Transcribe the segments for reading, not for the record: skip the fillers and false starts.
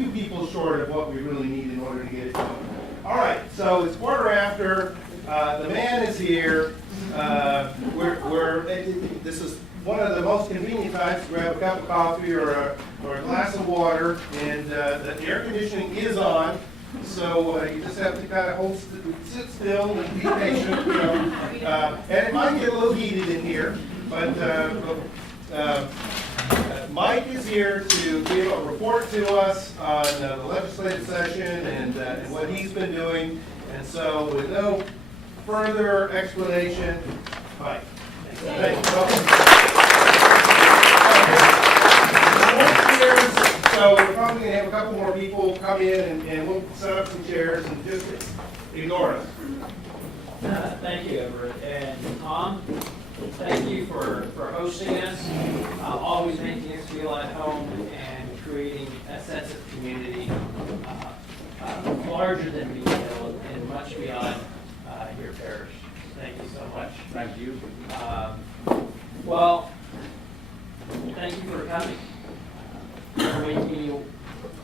few people short of what we really need in order to get it done. All right, so it's quarter after. The man is here. This is one of the most convenient times to grab a cup of coffee or a glass of water, and the air conditioning is on. So you just have to kind of sit still and be patient, you know. And it might get a little heated in here, but Mike is here to give a report to us on the legislative session and what he's been doing. And so with no further explanation, Mike. Thank you. So we're probably going to have a couple more people come in and we'll set up some chairs and just ignore us. Thank you, Everett. And Tom, thank you for hosting us, always making us feel at home and creating a sense of community larger than Beacon Hill and much beyond your parish. Thank you so much. Thank you. Well, thank you for coming. When you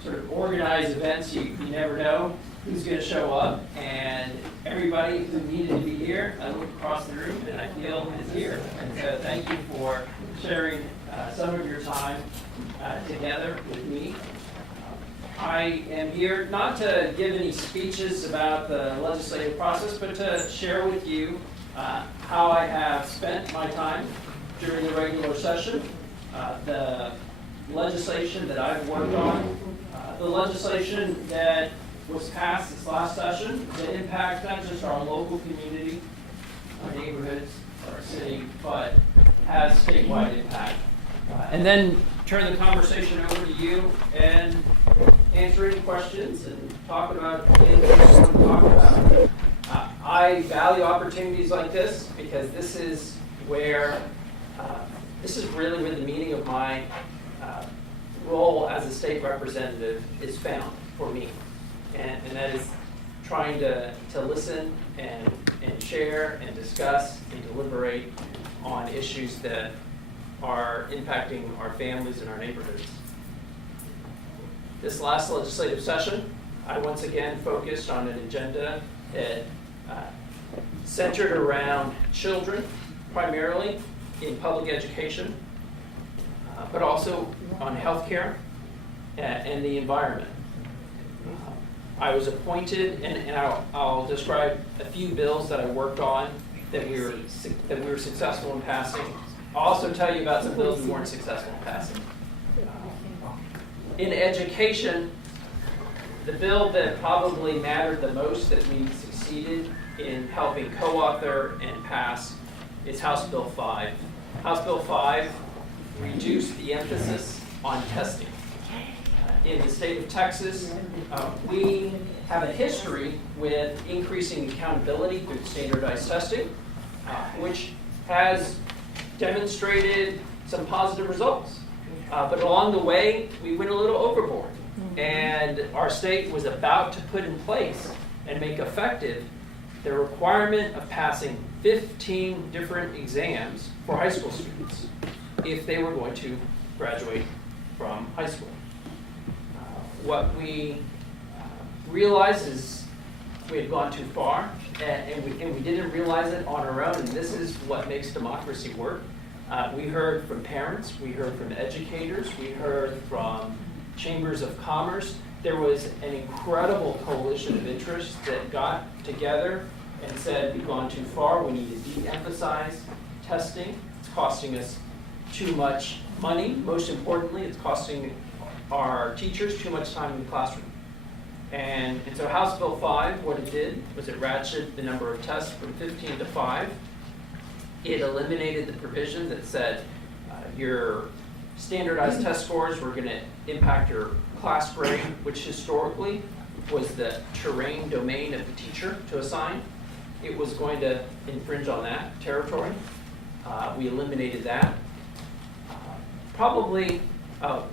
sort of organize events, you never know who's going to show up, and everybody who needed to be here, I look across the room and I feel is here. And so thank you for sharing some of your time together with me. I am here not to give any speeches about the legislative process, but to share with you how I have spent my time during the regular session, the legislation that I've worked on, the legislation that was passed this last session that impacts not just our local community, our neighborhoods, our city, but has statewide impact. And then turn the conversation over to you and answer any questions and talk about anything you want to talk about. I value opportunities like this because this is where, this is really where the meaning of my role as a state representative is found for me. And that is trying to listen and share and discuss and deliberate on issues that are impacting our families and our neighborhoods. This last legislative session, I once again focused on an agenda that centered around children, primarily in public education, but also on healthcare and the environment. I was appointed, and I'll describe a few bills that I worked on that we were successful in passing. I'll also tell you about some bills we weren't successful in passing. In education, the bill that probably mattered the most that we succeeded in helping co-author and pass is House Bill 5. House Bill 5 reduced the emphasis on testing. In the state of Texas, we have a history with increasing accountability through standardized testing, which has demonstrated some positive results. But along the way, we went a little overboard. And our state was about to put in place and make effective the requirement of passing 15 different exams for high school students if they were going to graduate from high school. What we realized is we had gone too far, and we didn't realize it on our own, and this is what makes democracy work. We heard from parents, we heard from educators, we heard from chambers of commerce. There was an incredible coalition of interests that got together and said, we've gone too far, we need to de-emphasize testing. It's costing us too much money. Most importantly, it's costing our teachers too much time in the classroom. And so House Bill 5, what it did was it ratcheted the number of tests from 15 to 5. It eliminated the provision that said your standardized test scores were going to impact your class grade, which historically was the terrain domain of the teacher to assign. It was going to infringe on that territory. We eliminated that. Probably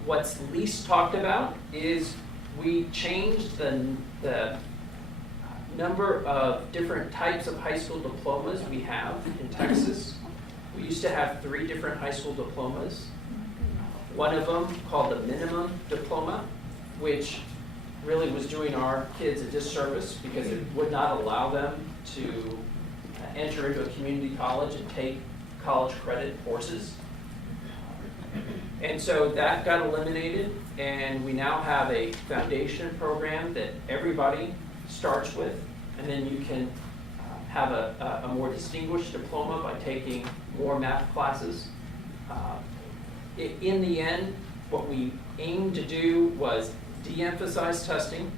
what's least talked about is we changed the number of different types of high school diplomas we have in Texas. We used to have 3 different high school diplomas. One of them called the minimum diploma, which really was doing our kids a disservice because it would not allow them to enter into a community college and take college credit courses. And so that got eliminated, and we now have a foundation program that everybody starts with, and then you can have a more distinguished diploma by taking more math classes. In the end, what we aimed to do was de-emphasize testing,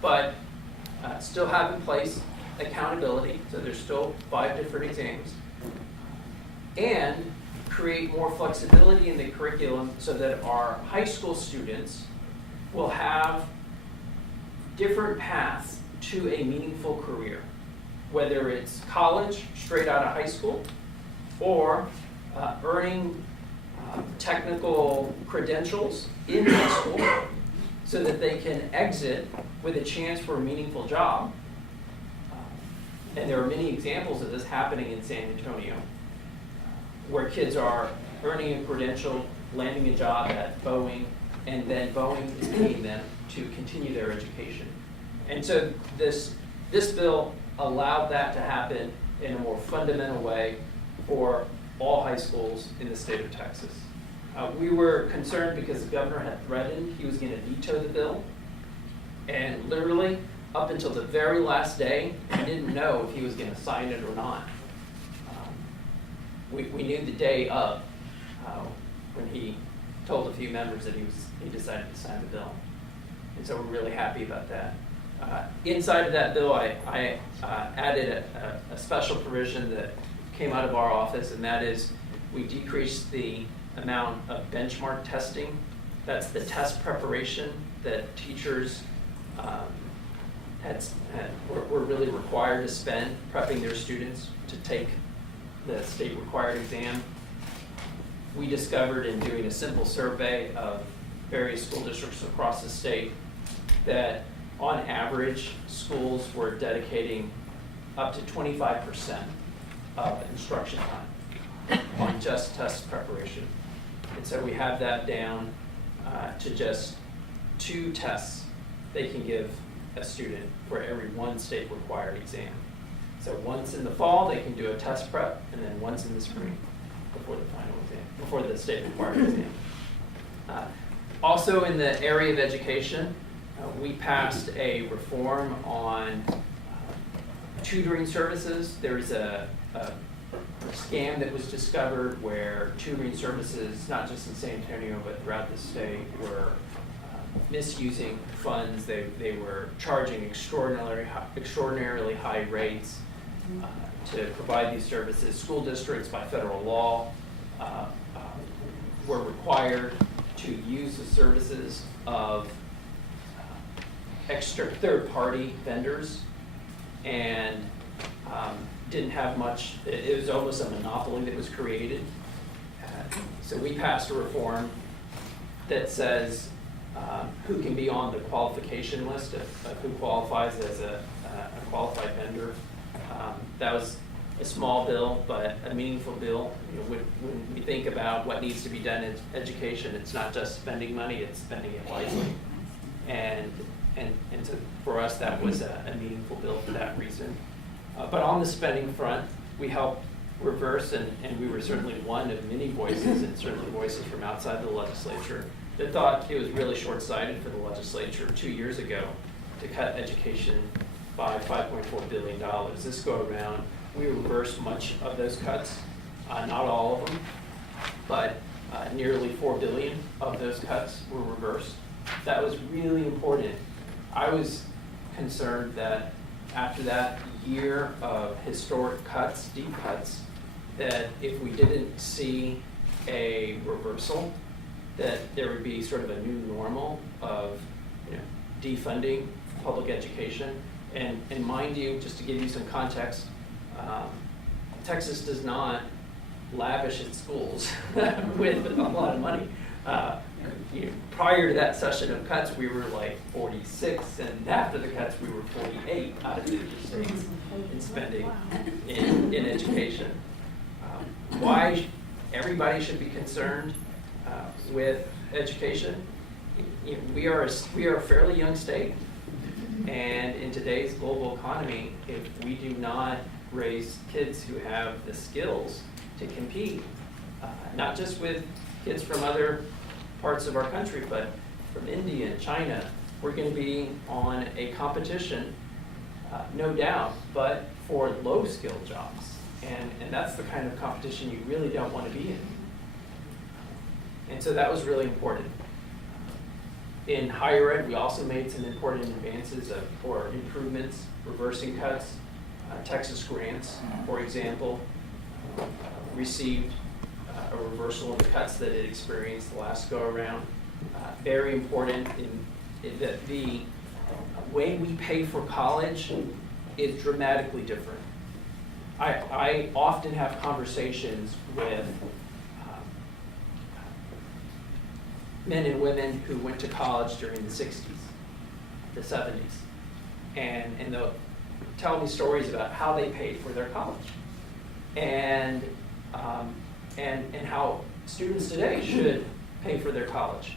but still have in place accountability, so there's still 5 different exams, and create more flexibility in the curriculum so that our high school students will have different paths to a meaningful career, whether it's college straight out of high school or earning technical credentials in high school so that they can exit with a chance for a meaningful job. And there are many examples of this happening in San Antonio, where kids are earning a credential, landing a job at Boeing, and then Boeing is paying them to continue their education. And so this bill allowed that to happen in a more fundamental way for all high schools in the state of Texas. We were concerned because the governor had threatened he was going to veto the bill, and literally up until the very last day, we didn't know if he was going to sign it or not. We knew the day of when he told a few members that he decided to sign the bill. And so we're really happy about that. Inside of that bill, I added a special provision that came out of our office, and that is we decreased the amount of benchmark testing. That's the test preparation that teachers were really required to spend prepping their students to take the state required exam. We discovered in doing a simple survey of various school districts across the state that on average schools were dedicating up to 25% of instruction time on just test preparation. And so we have that down to just 2 tests they can give a student for every 1 state required exam. So once in the fall, they can do a test prep, and then once in the spring before the final exam, before the state required exam. Also in the area of education, we passed a reform on tutoring services. There's a scam that was discovered where tutoring services, not just in San Antonio, but throughout the state, were misusing funds. They were charging extraordinarily high rates to provide these services. School districts, by federal law, were required to use the services of extra third-party vendors, and didn't have much. It was almost a monopoly that was created. So we passed a reform that says who can be on the qualification list of who qualifies as a qualified vendor. That was a small bill, but a meaningful bill. You know, when we think about what needs to be done in education, it's not just spending money, it's spending it wisely. And so for us, that was a meaningful bill for that reason. But on the spending front, we helped reverse, and we were certainly one of many voices, and certainly voices from outside the legislature, that thought it was really short-sighted for the legislature 2 years ago to cut education by $5.4 billion. This go around, we reversed much of those cuts, not all of them, but nearly $4 billion of those cuts were reversed. That was really important. I was concerned that after that year of historic cuts, deep cuts, that if we didn't see a reversal, that there would be sort of a new normal of defunding public education. And mind you, just to give you some context, Texas does not lavish its schools with a lot of money. Prior to that session of cuts, we were like 46, and after the cuts, we were 48 out of 50 states in spending in education. Why everybody should be concerned with education we are a fairly young state, and in today's global economy, if we do not raise kids who have the skills to compete, not just with kids from other parts of our country, but from India and China, we're going to be on a competition, no doubt, but for low-skilled jobs. And that's the kind of competition you really don't want to be in. And so that was really important. In higher ed, we also made some important advances or improvements, reversing cuts. Texas grants, for example, received a reversal of the cuts that it experienced the last go-around. Very important in that the way we pay for college is dramatically different. I often have conversations with men and women who went to college during the 60s, the 70s, and they'll tell me stories about how they paid for their college, and how students today should pay for their college.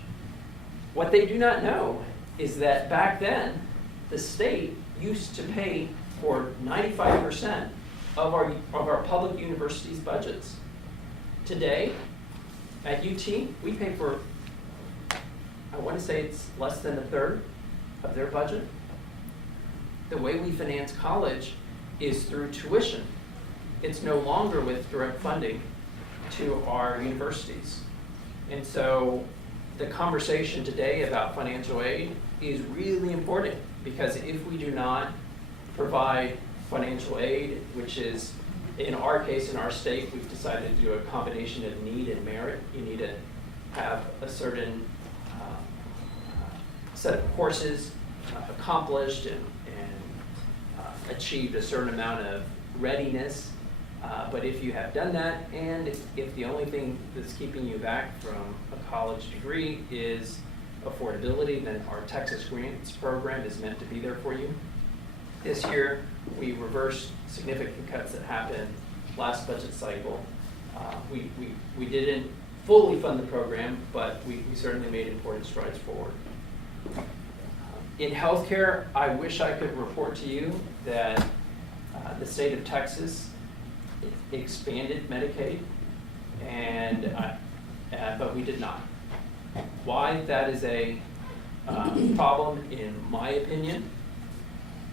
What they do not know is that back then, the state used to pay for 95% of our public universities' budgets. Today, at UT, we pay for, I want to say it's less than a third of their budget. The way we finance college is through tuition. It's no longer with direct funding to our universities. And so the conversation today about financial aid is really important, because if we do not provide financial aid, which is, in our case, in our state, we've decided to do a combination of need and merit. You need to have a certain set of courses accomplished and achieved a certain amount of readiness. But if you have done that, and if the only thing that's keeping you back from a college degree is affordability, then our Texas Grants program is meant to be there for you. This year, we reversed significant cuts that happened last budget cycle. We didn't fully fund the program, but we certainly made important strides forward. In healthcare, I wish I could report to you that the state of Texas expanded Medicaid, but we did not. Why that is a problem, in my opinion,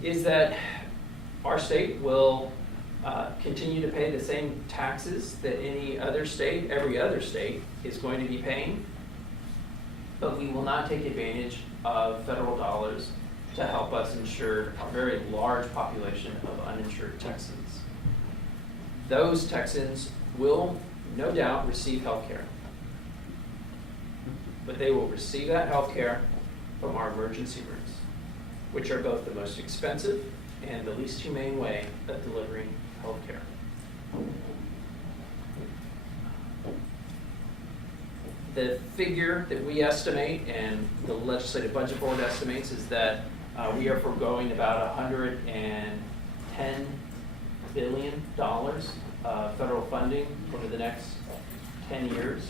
is that our state will continue to pay the same taxes that every other state is going to be paying, but we will not take advantage of federal dollars to help us insure a very large population of uninsured Texans. Those Texans will no doubt receive health care, but they will receive that health care from our emergency rooms, which are both the most expensive and the least humane way of delivering health care. The figure that we estimate, and the Legislative Budget Board estimates, is that we are foregoing about $110 billion of federal funding over the next 10 years.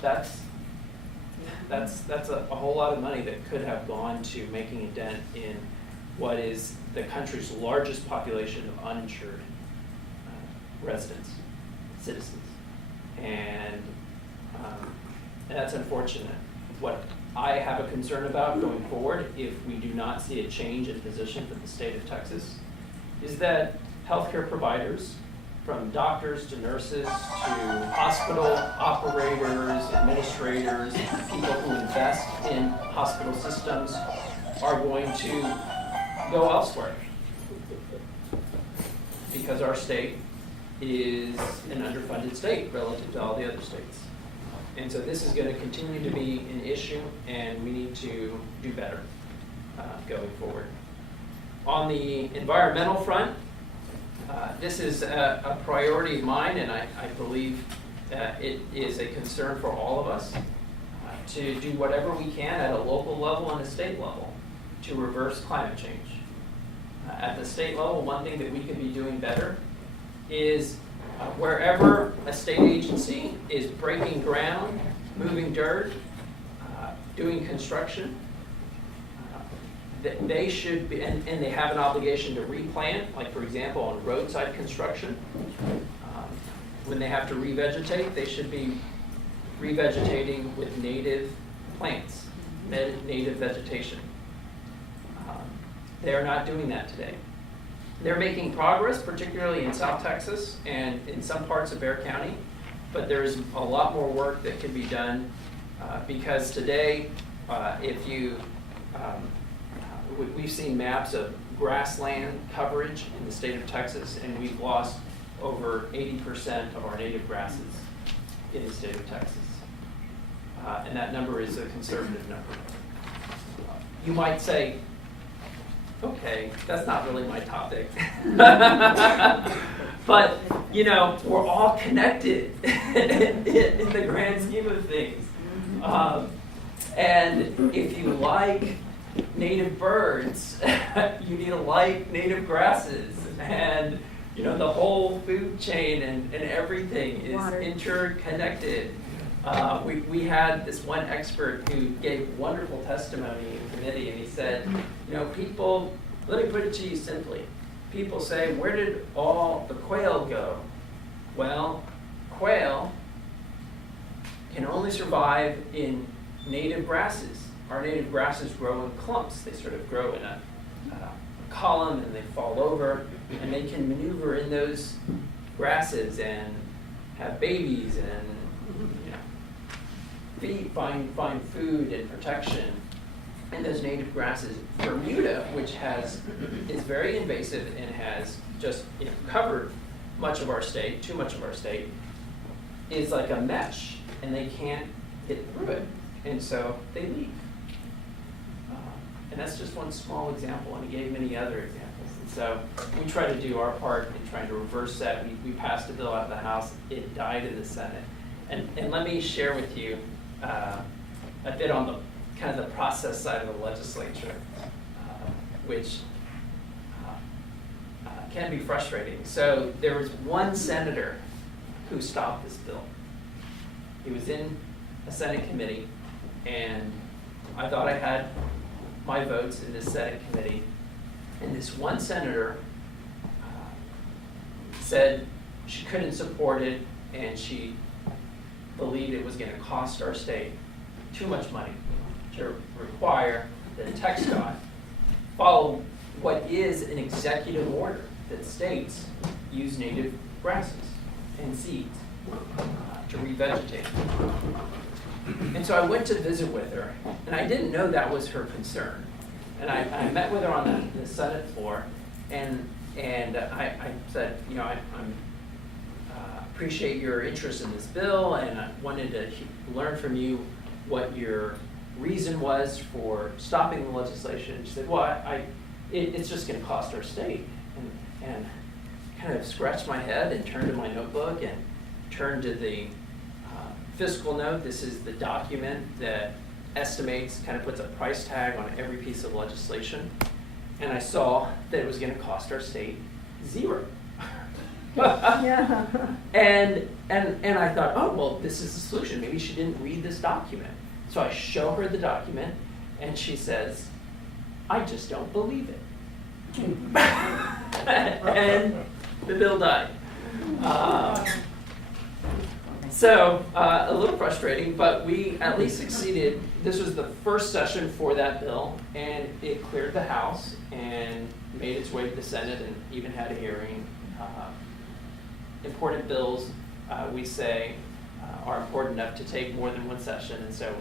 That's a whole lot of money that could have gone to making a dent in what is the country's largest population of uninsured residents, citizens. And that's unfortunate. What I have a concern about going forward, if we do not see a change in position for the state of Texas, is that healthcare providers, from doctors to nurses to hospital operators, administrators, people who invest in hospital systems, are going to go elsewhere, because our state is an underfunded state relative to all the other states. And so this is going to continue to be an issue, and we need to do better going forward. On the environmental front, this is a priority of mine, and I believe it is a concern for all of us to do whatever we can at a local level and a state level to reverse climate change. At the state level, one thing that we could be doing better is wherever a state agency is breaking ground, moving dirt, doing construction, they should be, and they have an obligation to replant, like for example on roadside construction. When they have to revegetate, they should be revegetating with native plants, native vegetation. They are not doing that today. They're making progress, particularly in South Texas and in some parts of Bexar County, but there's a lot more work that can be done because today, if you, we've seen maps of grassland coverage in the state of Texas, and we've lost over 80% of our native grasses in the state of Texas. And that number is a conservative number. You might say, okay, that's not really my topic. But, you know, we're all connected in the grand scheme of things. And if you like native birds, you need to like native grasses. And, you know, the whole food chain and everything is interconnected. We had this one expert who gave wonderful testimony in committee, and he said, you know, people, let me put it to you simply. People say, where did all the quail go? Well, quail can only survive in native grasses. Our native grasses grow in clumps. They sort of grow in a column and they fall over, and they can maneuver in those grasses and have babies and, you know, find food and protection in those native grasses. Bermuda, which is very invasive and has just, you know, covered much of our state, too much of our state, is like a mesh, and they can't get through it, and so they leave. And that's just one small example, and he gave many other examples. And so we try to do our part in trying to reverse that. We passed a bill out of the House. It died in the Senate. And let me share with you a bit on the kind of the process side of the legislature, which can be frustrating. So there was one senator who stopped this bill. He was in a Senate committee, and I thought I had my votes in this Senate committee, and this one senator said she couldn't support it, and she believed it was going to cost our state too much money to require that TxDOT follow what is an executive order that states use native grasses and seeds to revegetate. And so I went to visit with her, and I didn't know that was her concern. And I met with her on the Senate floor, and I said, you know, I appreciate your interest in this bill, and I wanted to learn from you what your reason was for stopping the legislation. And she said, well, it's just going to cost our state. And kind of scratched my head and turned to my notebook and turned to the fiscal note. This is the document that estimates, kind of puts a price tag on every piece of legislation. And I saw that it was going to cost our state $0. Yeah. And I thought, oh, well, this is the solution. Maybe she didn't read this document. So I show her the document, and she says, I just don't believe it. And the bill died. So a little frustrating, but we at least succeeded. This was the first session for that bill, and it cleared the House and made its way to the Senate and even had a hearing. Important bills, we say, are important enough to take more than one session, and so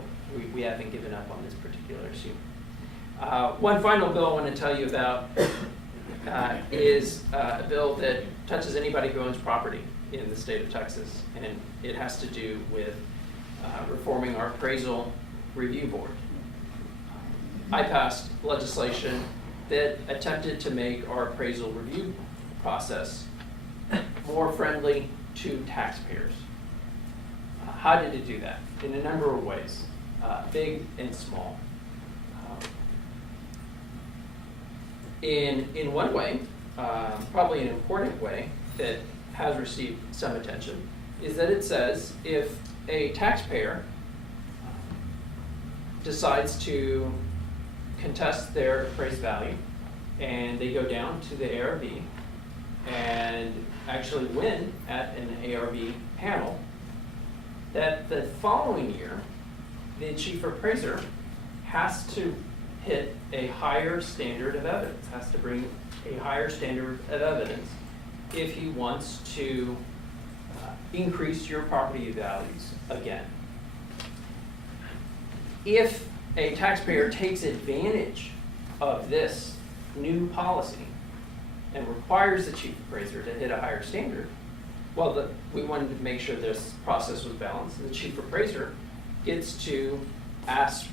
we haven't given up on this particular issue. One final bill I want to tell you about is a bill that touches anybody who owns property in the state of Texas, and it has to do with reforming our appraisal review board. I passed legislation that attempted to make our appraisal review process more friendly to taxpayers. How did it do that? In a number of ways, big and small. In one way, probably an important way that has received some attention, is that it says if a taxpayer decides to contest their appraised value, and they go down to the ARV and actually win at an ARV panel, that the following year, the chief appraiser has to hit a higher standard of evidence, has to bring a higher standard of evidence if he wants to increase your property values again. If a taxpayer takes advantage of this new policy and requires the chief appraiser to hit a higher standard, well, we wanted to make sure this process was balanced, and the chief appraiser gets to ask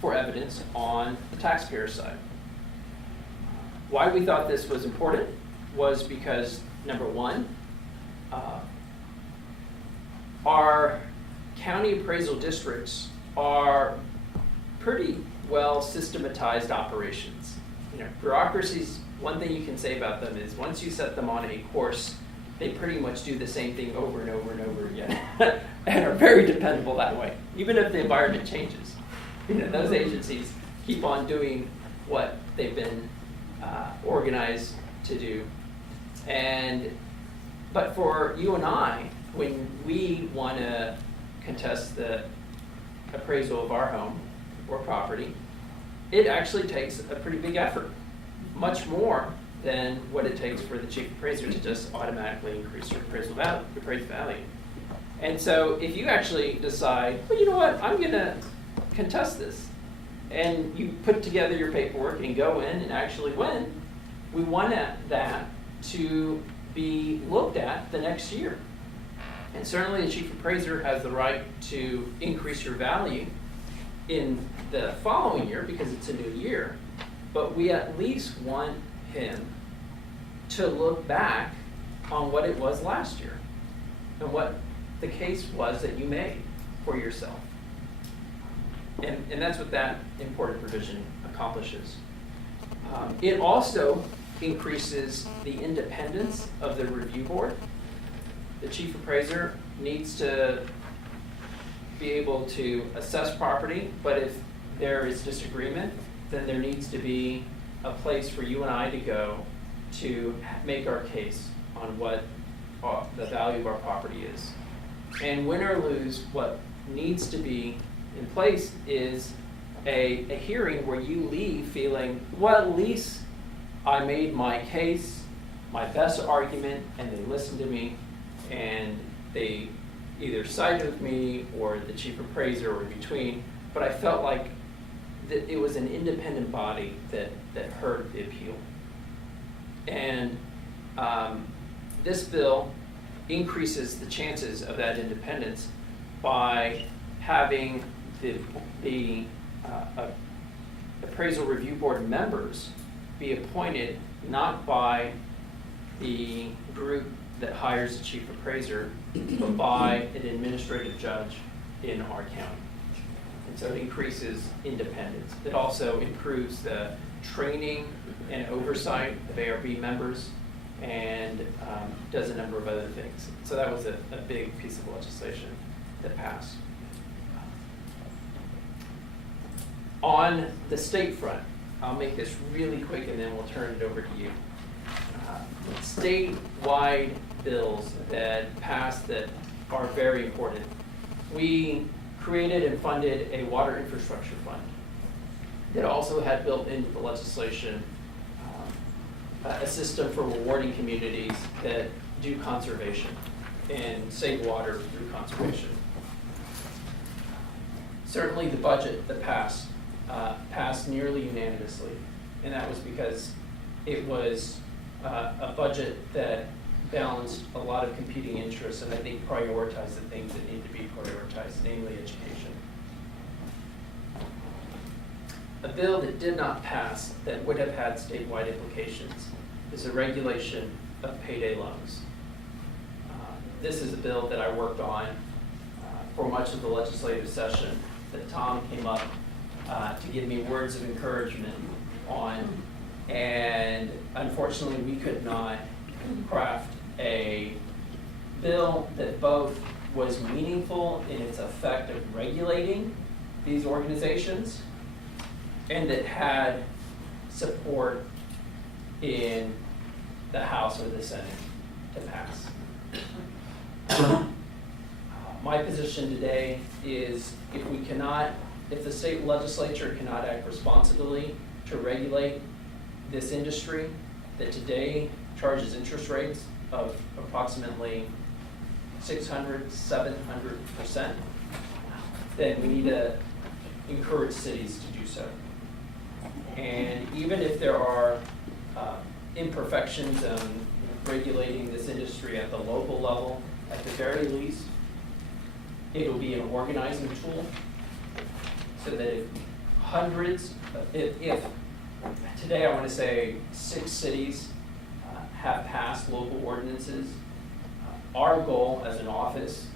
for evidence on the taxpayer side. Why we thought this was important was because, number one, our county appraisal districts are pretty well systematized operations. Bureaucracies, one thing you can say about them is once you set them on a course, they pretty much do the same thing over and over and over again and are very dependable that way, even if the environment changes. Those agencies keep on doing what they've been organized to do. But for you and I, when we want to contest the appraisal of our home or property, it actually takes a pretty big effort, much more than what it takes for the chief appraiser to just automatically increase your appraised value. And so if you actually decide, well, you know what, I'm going to contest this, and you put together your paperwork and go in and actually win, we want that to be looked at the next year. And certainly the chief appraiser has the right to increase your value in the following year because it's a new year, but we at least want him to look back on what it was last year and what the case was that you made for yourself. And that's what that important provision accomplishes. It also increases the independence of the review board. The chief appraiser needs to be able to assess property, but if there is disagreement, then there needs to be a place for you and I to go to make our case on what the value of our property is. And win or lose, what needs to be in place is a hearing where you leave feeling, well, at least I made my case, my best argument, and they listened to me, and they either sided with me or the chief appraiser or in between, but I felt like that it was an independent body that heard the appeal. And this bill increases the chances of that independence by having the appraisal review board members be appointed not by the group that hires the chief appraiser, but by an administrative judge in our county. And so it increases independence. It also improves the training and oversight of ARB members and does a number of other things. So that was a big piece of legislation that passed. On the state front, I'll make this really quick and then we'll turn it over to you. Statewide bills that passed that are very important. We created and funded a water infrastructure fund that also had built into the legislation a system for rewarding communities that do conservation and save water through conservation. Certainly the budget that passed nearly unanimously, and that was because it was a budget that balanced a lot of competing interests and I think prioritized the things that need to be prioritized, namely education. A bill that did not pass that would have had statewide implications is a regulation of payday loans. This is a bill that I worked on for much of the legislative session that Tom came up to give me words of encouragement on, and unfortunately we could not craft a bill that both was meaningful in its effect of regulating these organizations and that had support in the House or the Senate to pass. My position today is if the state legislature cannot act responsibly to regulate this industry that today charges interest rates of approximately 600, 700%, then we need to encourage cities to do so. And even if there are imperfections in regulating this industry at the local level, at the very least, it'll be an organizing tool so that if today I want to say 6 cities have passed local ordinances, our goal as an office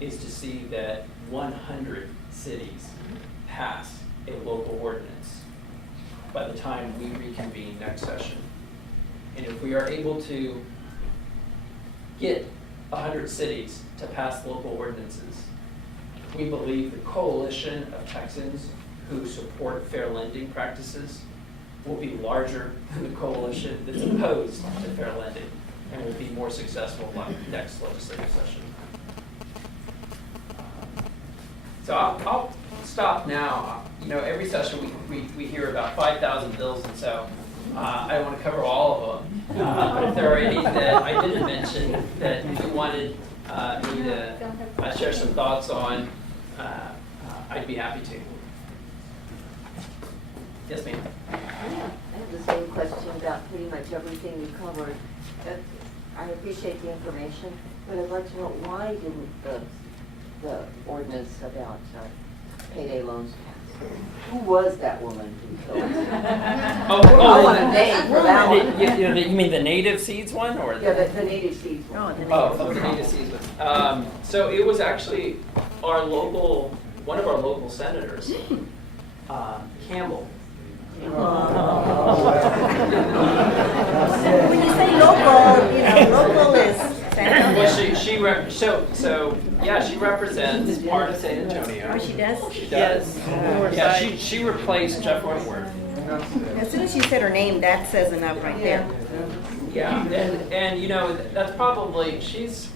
is to see that 100 cities pass a local ordinance by the time we reconvene next session. And if we are able to get 100 cities to pass local ordinances, we believe the coalition of Texans who support fair lending practices will be larger than the coalition that's opposed to fair lending and will be more successful by the next legislative session. So I'll stop now. You know, every session we hear about 5,000 bills, and so I don't want to cover all of them. But if there are any that I didn't mention that you wanted me to share some thoughts on, I'd be happy to. Yes, ma'am. I have the same question about pretty much everything you covered. I appreciate the information, but I'd like to know why didn't the ordinance about payday loans pass? Who was that woman who killed us? I want a name for that one. You mean the native seeds one, or Yeah, the native seeds one. the native seeds one. So it was actually one of our local senators, Campbell. When you say local, local is San Well, Antonio. she represents part of San Antonio. Oh, she does? She does. Yeah, she replaced Jeff Wentworth. As soon as you said her name, that says enough right there. Yeah, and you know, that's probably, she's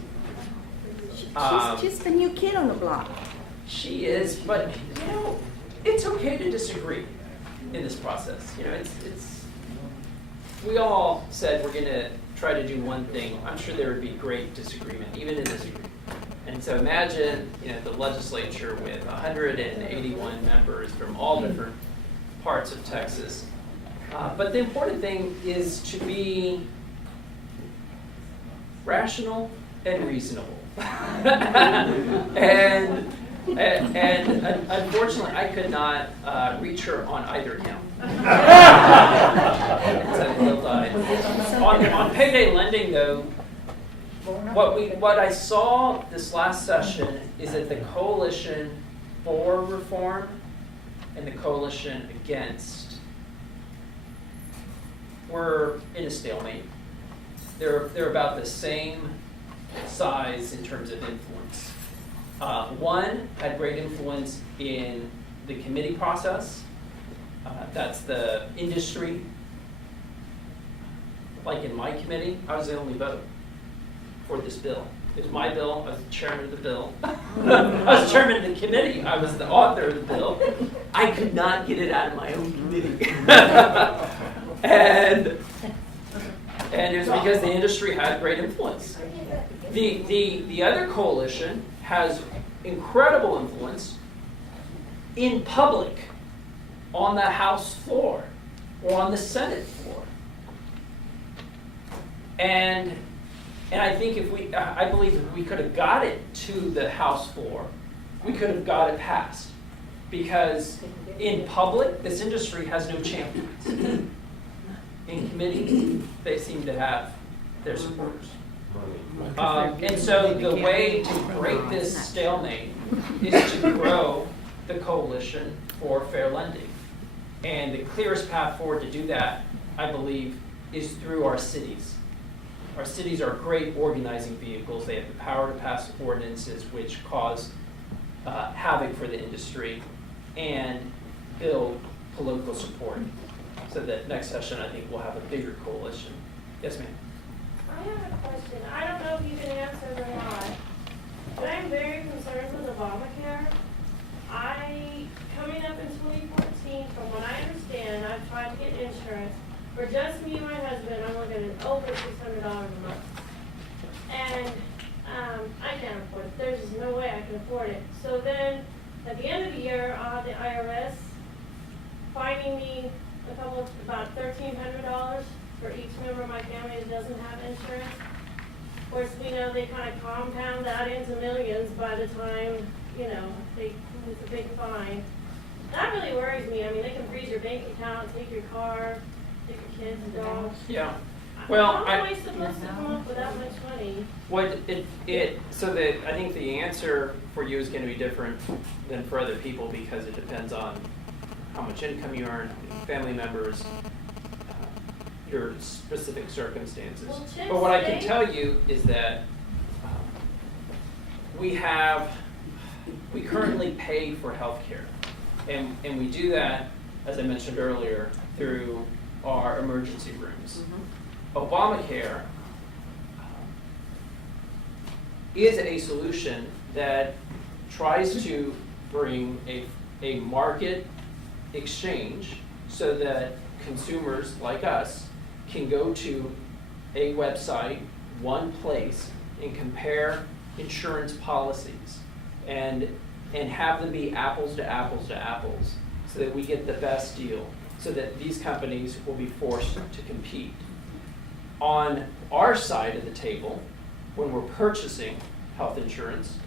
She's the new kid on the block. she is, but you know, it's okay to disagree in this process. You know, it's we all said we're gonna try to do one thing. I'm sure there would be great disagreement, even in this agreement. And so imagine, you know, the legislature with 181 members from all different parts of Texas. But the important thing is to be rational and reasonable. and unfortunately, I could not reach her on either count. On payday lending, though, what I saw this last session is that the coalition for reform and the coalition against were in a stalemate. They're about the same size in terms of influence. One had great influence in the committee process. That's the industry. Like in my committee, I was the only vote for this bill. It was my bill. I was the chairman of the bill. I was chairman of the committee. I was the author of the bill. I could not get it out of my own committee. and it was because the industry had great influence. The other coalition has incredible influence in public, on the House floor or on the Senate floor. And I think I believe if we could have got it to the House floor, we could have got it passed. Because in public, this industry has no champions. In committee, they seem to have their supporters. And so the way to break this stalemate is to grow the coalition for fair lending. And the clearest path forward to do that, I believe, is through our cities. Our cities are great organizing vehicles. They have the power to pass ordinances which cause havoc for the industry. and build political support. So that next session, I think we'll have a bigger coalition. Yes, ma'am. I have a question. I don't know if you can answer it or not, but I'm very concerned with Obamacare. Coming up in 2014, from what I understand, I've tried to get insurance. For just me and my husband, I'm looking at over $600 a month. And I can't afford it. There's just no way I can afford it. So then, at the end of the year, I'll have the IRS finding me about $1,300 for each member of my family that doesn't have insurance. Of course, we know they kind of compound that into millions by the time, it's a big fine. That really worries me. I mean, they can freeze your bank account, take your car, take your kids and dogs. Yeah. Well, How am I supposed to come up with that much money? I think the answer for you is going to be different than for other people because it depends on how much income you earn, family members, your specific circumstances. Well, chicks But what I can today- tell you is that we currently pay for health care. And we do that, as I mentioned earlier, through our emergency rooms. Obamacare is a solution that tries to bring a market exchange so that consumers like us can go to a website, one place, and compare insurance policies and have them be apples to apples to apples so that we get the best deal, so that these companies will be forced to compete. On our side of the table, when we're purchasing health insurance,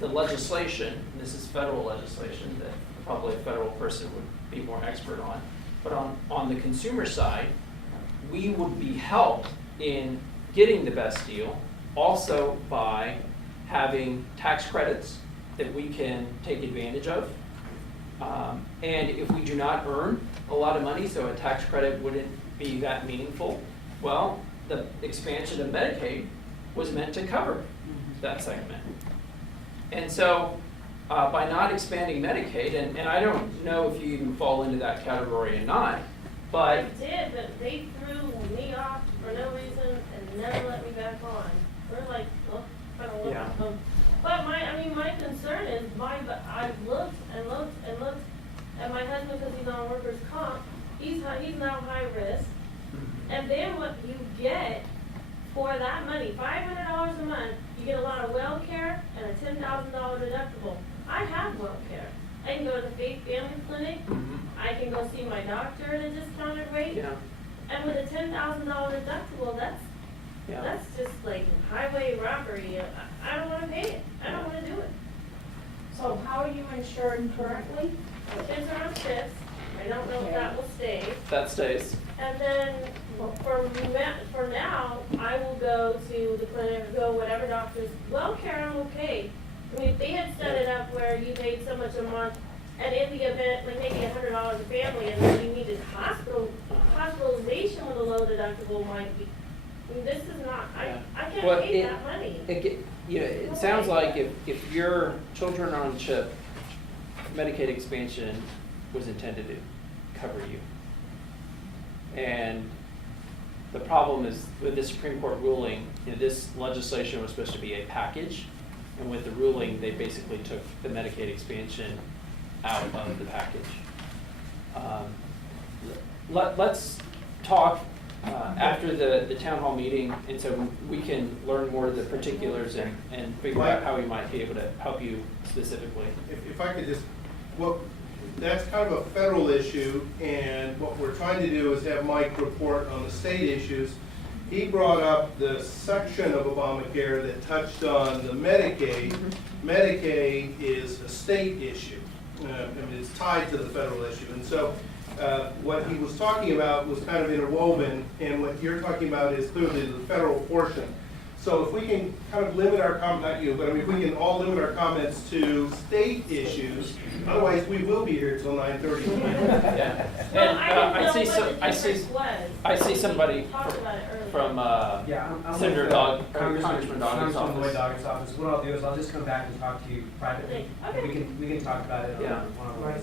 the legislation, and this is federal legislation that probably a federal person would be more expert on, but on the consumer side, we would be helped in getting the best deal also by having tax credits that we can take advantage of. And if we do not earn a lot of money, so a tax credit wouldn't be that meaningful, well, the expansion of Medicaid was meant to cover that segment. And so by not expanding Medicaid, and I don't know if you even fall into that category or not, but I did, but they threw me off for no reason and never let me back on. We're like, oh, I don't Yeah. know. But my concern is, I've looked and looked and looked, and my husband, because he's on workers' comp, he's now high risk. And then what you get for that money, $500 a month, you get a lot of well care and a $10,000 deductible. I have well care. I can go to the Faith Family Clinic. I can go see my doctor at a discounted rate. yeah, And with a $10,000 deductible, yeah. that's just like highway robbery. I don't want to pay it. I don't want to do it. So how are you insured currently? My kids are on shifts. I don't know if that will stay. That stays. And then for now, I will go to the clinic, go whatever doctors. Well care, I'm okay. I mean, if they had set it up where you paid so much a month, and in the event, like maybe $100 a family, and then you needed hospitalization with a low deductible might be. I mean, this is not. I can't Well, pay that money. It sounds like if your children are on CHIP, Medicaid expansion was intended to cover you. And the problem is with this Supreme Court ruling, this legislation was supposed to be a package, and with the ruling, they basically took the Medicaid expansion out of the package. Let's talk after the town hall meeting, and so we can learn more of the particulars and figure out how we might be able to help you specifically. If I could just, well, that's kind of a federal issue, and what we're trying to do is have Mike report on the state issues. He brought up the section of Obamacare that touched on the Medicaid. Medicaid is a state issue. It's tied to the federal issue. And so what he was talking about was kind of interwoven, and what you're talking about is clearly the federal portion. So if we can kind of limit our not you, but I mean, if we can all limit our comments to state issues, otherwise we will be here till 9:30. Yeah. Well, And I I see didn't know some, what the difference was. I see somebody We talked about it earlier. from, Yeah, I'm Senator with, Dog, Congressman Congressman Doggins' Lloyd office. Doggins' office. What I'll do is I'll just come back and talk to you privately. Okay. And we can talk about it Yeah. on one-on-one.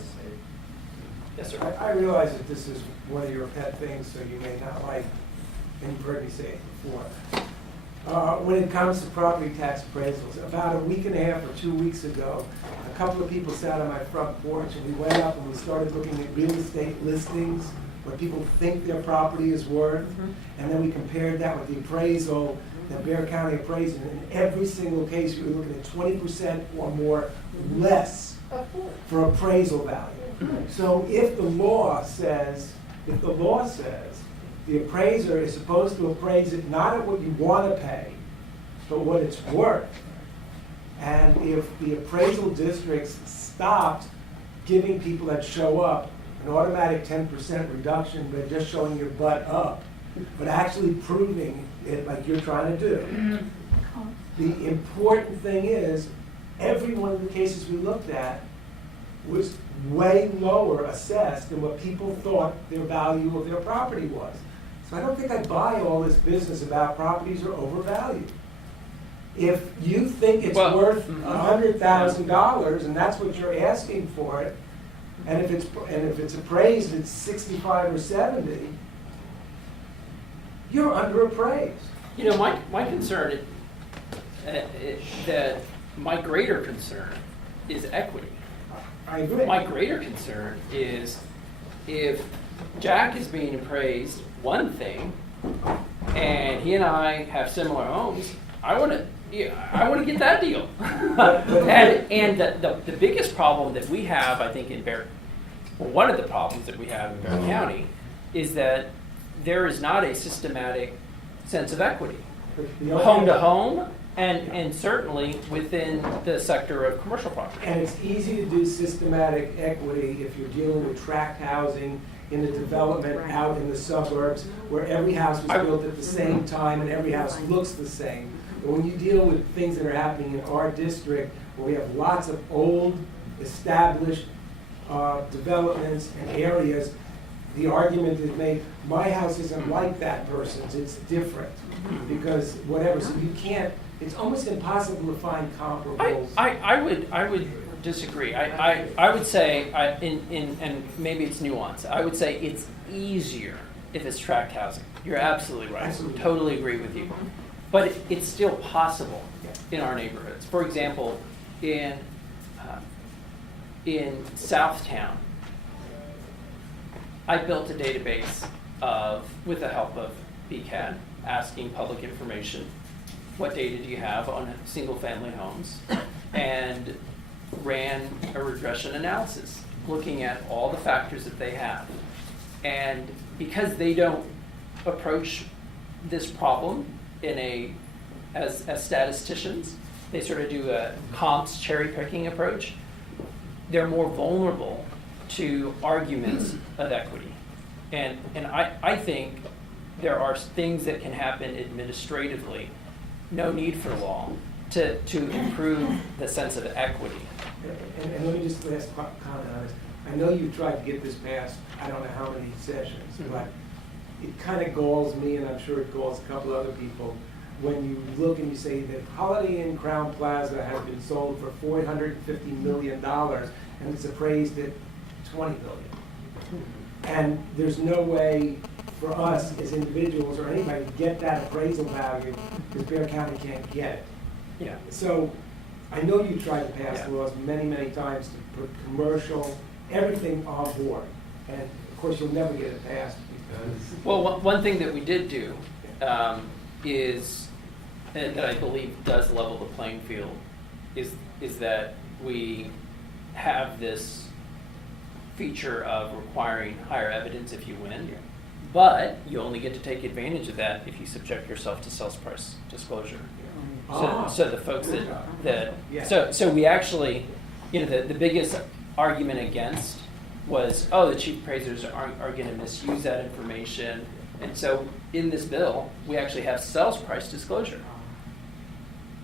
Yes, sir. I realize that this is one of your pet things, so you may not like, and you've heard me say it before. When it comes to property tax appraisals, about a week and a half or 2 weeks ago, a couple of people sat on my front porch and we went up and we started looking at real estate listings, what people think their property is worth, and then we compared that with the appraisal that Bear County appraised, and in every single case, we were looking at 20% or more less for appraisal value. So if the law says the appraiser is supposed to appraise it not at what you want to pay, but what it's worth, and if the appraisal districts stopped giving people that show up an automatic 10% reduction by just showing your butt up, but actually proving it like you're trying to do, the important thing is every one of the cases we looked at was way lower assessed than what people thought their value of their property was. So I don't think I buy all this business about properties are overvalued. If you think it's Well, worth $100,000 and that's what you're asking for it, and if it's appraised at 65 or 70, you're underappraised. You know, my concern, that my greater concern is equity. I agree. My greater concern is if Jack is being appraised one thing, and he and I have similar homes, I want to get that deal. and the biggest problem that we have, I think, one of the problems that we have in Bear County is that there is not a systematic sense of equity, home to home, and certainly within the sector of commercial property. And it's easy to do systematic equity if you're dealing with tract housing in a development out in the suburbs where every house was built at the same time and every house looks the same. But when you deal with things that are happening in our district where we have lots of old, established developments and areas, the argument is made, my house isn't like that person's, it's different. Because whatever, so you can't, it's almost impossible to find comparables. I would disagree. I would say, and maybe it's nuanced, I would say it's easier if it's tract housing. You're absolutely right. Absolutely. Totally agree with you. But it's still possible in our neighborhoods. For example, in Southtown, I built a database with the help of BCAD, asking public information, what data do you have on single-family homes, and ran a regression analysis, looking at all the factors that they have. And because they don't approach this problem as statisticians, they sort of do a comps cherry-picking approach, they're more vulnerable to arguments of equity. And I think there are things that can happen administratively, no need for law, to improve the sense of equity. And let me just last comment on this. I know you've tried to get this passed, I don't know how many sessions, but it kind of galls me, and I'm sure it galls a couple other people, when you look and you say that Holiday Inn Crown Plaza has been sold for $450 million, and it's appraised at $20 billion. And there's no way for us as individuals or anybody to get that appraisal value because Bear County can't get it. Yeah. So I know you tried to pass laws many, many times to put commercial, everything on board. And of course, you'll never get it passed because... Well, one thing that we did do is, and that I believe does level the playing field, is that we have this feature of requiring higher evidence if you win, but you only get to take advantage of that if you subject yourself to sales price disclosure. So the folks so we actually, the biggest argument against was, the chief appraisers are going to misuse that information. And so in this bill, we actually have sales price disclosure.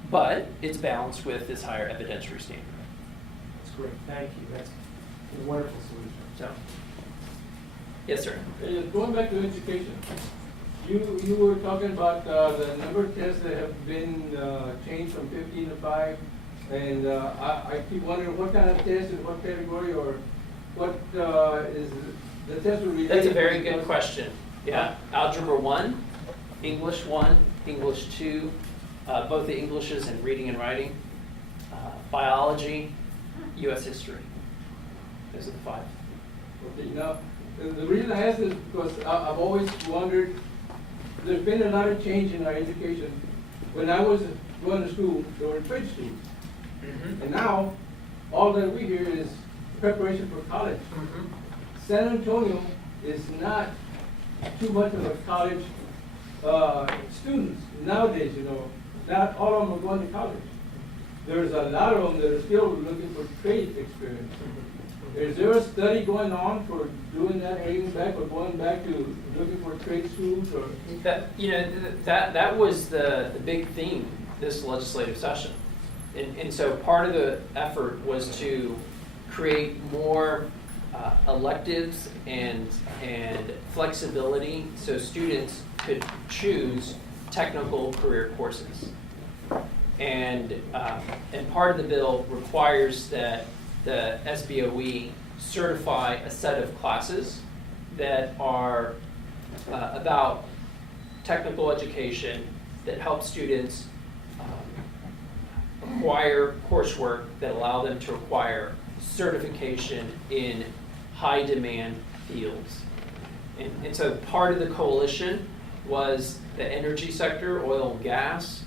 but it's balanced with this higher evidentiary standard. That's great, thank you, that's a wonderful solution. So, yes, sir. Going back to education, you were talking about the number of tests that have been changed from 15 to 5, and I keep wondering what kind of test in what category, or what is the test related? That's a very good question. Yeah, Algebra 1, English 1, English 2, both the Englishes and reading and writing, biology, U.S. history. Those are the 5. Okay, now, the reason I ask this is because I've always wondered, there's been a lot of change in our education. When I was going to school, there were trade schools. And now, all that we hear is preparation for college. San Antonio is not too much of a college students nowadays, you know. Not all of them are going to college. There's a lot of them that are still looking for trade experience. Is there a study going on for doing that, bringing back, or going back to looking for trade schools, or? That was the big theme this legislative session. And so part of the effort was to create more electives and flexibility so students could choose technical career courses. And part of the bill requires that the SBOE certify a set of classes that are about technical education that help students acquire coursework that allow them to acquire certification in high demand fields. And so part of the coalition was the energy sector, oil and gas,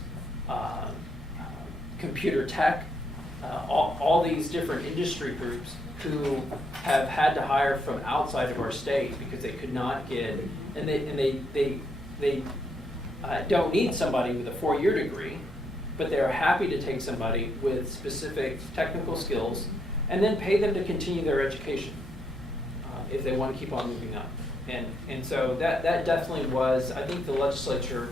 computer tech, all these different industry groups who have had to hire from outside of our state because they could not get, and they don't need somebody with a 4-year degree, but they're happy to take somebody with specific technical skills and then pay them to continue their education if they want to keep on moving up. And so that definitely was, I think the legislature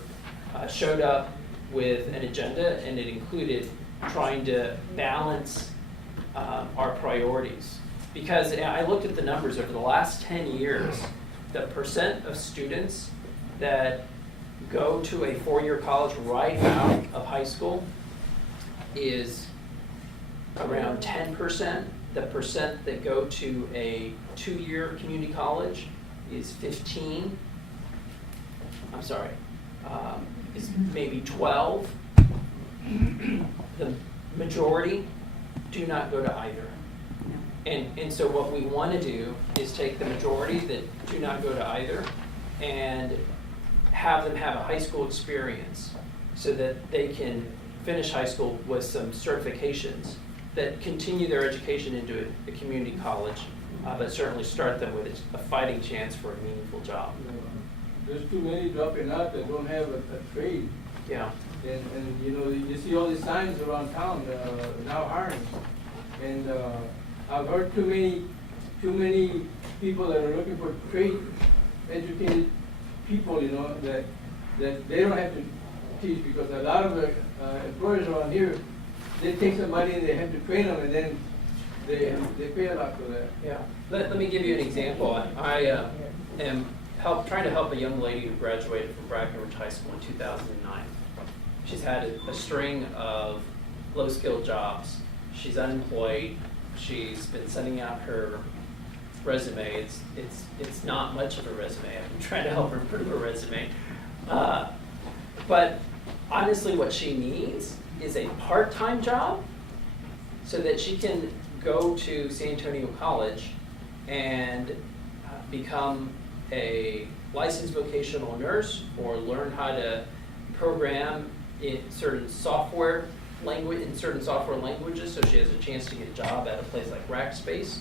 showed up with an agenda, and it included trying to balance our priorities. Because I looked at the numbers over the last 10 years, the percent of students that go to a 4-year college right out of high school is around 10%. The percent that go to a 2-year community college is 15. I'm sorry, is maybe 12. The majority do not go to either. And so what we want to do is take the majority that do not go to either and have them have a high school experience so that they can finish high school with some certifications that continue their education into a community college, but certainly start them with a fighting chance for a meaningful job. There's too many dropping out that don't have a trade. Yeah. And you know, you see all these signs around town, now hiring. And I've heard too many people that are looking for trade educated people, you know, that they don't have to teach, because a lot of the employers around here, they take somebody and they have to train them, and then they pay a lot for that. Yeah. Let me give you an example. I am trying to help a young lady who graduated from Brackenridge High School in 2009. She's had a string of low-skilled jobs. She's unemployed. She's been sending out her resume. It's not much of a resume. I've been trying to help her improve her resume. But honestly, what she needs is a part-time job so that she can go to San Antonio College and become a licensed vocational nurse, or learn how to program in certain software languages, so she has a chance to get a job at a place like Rackspace,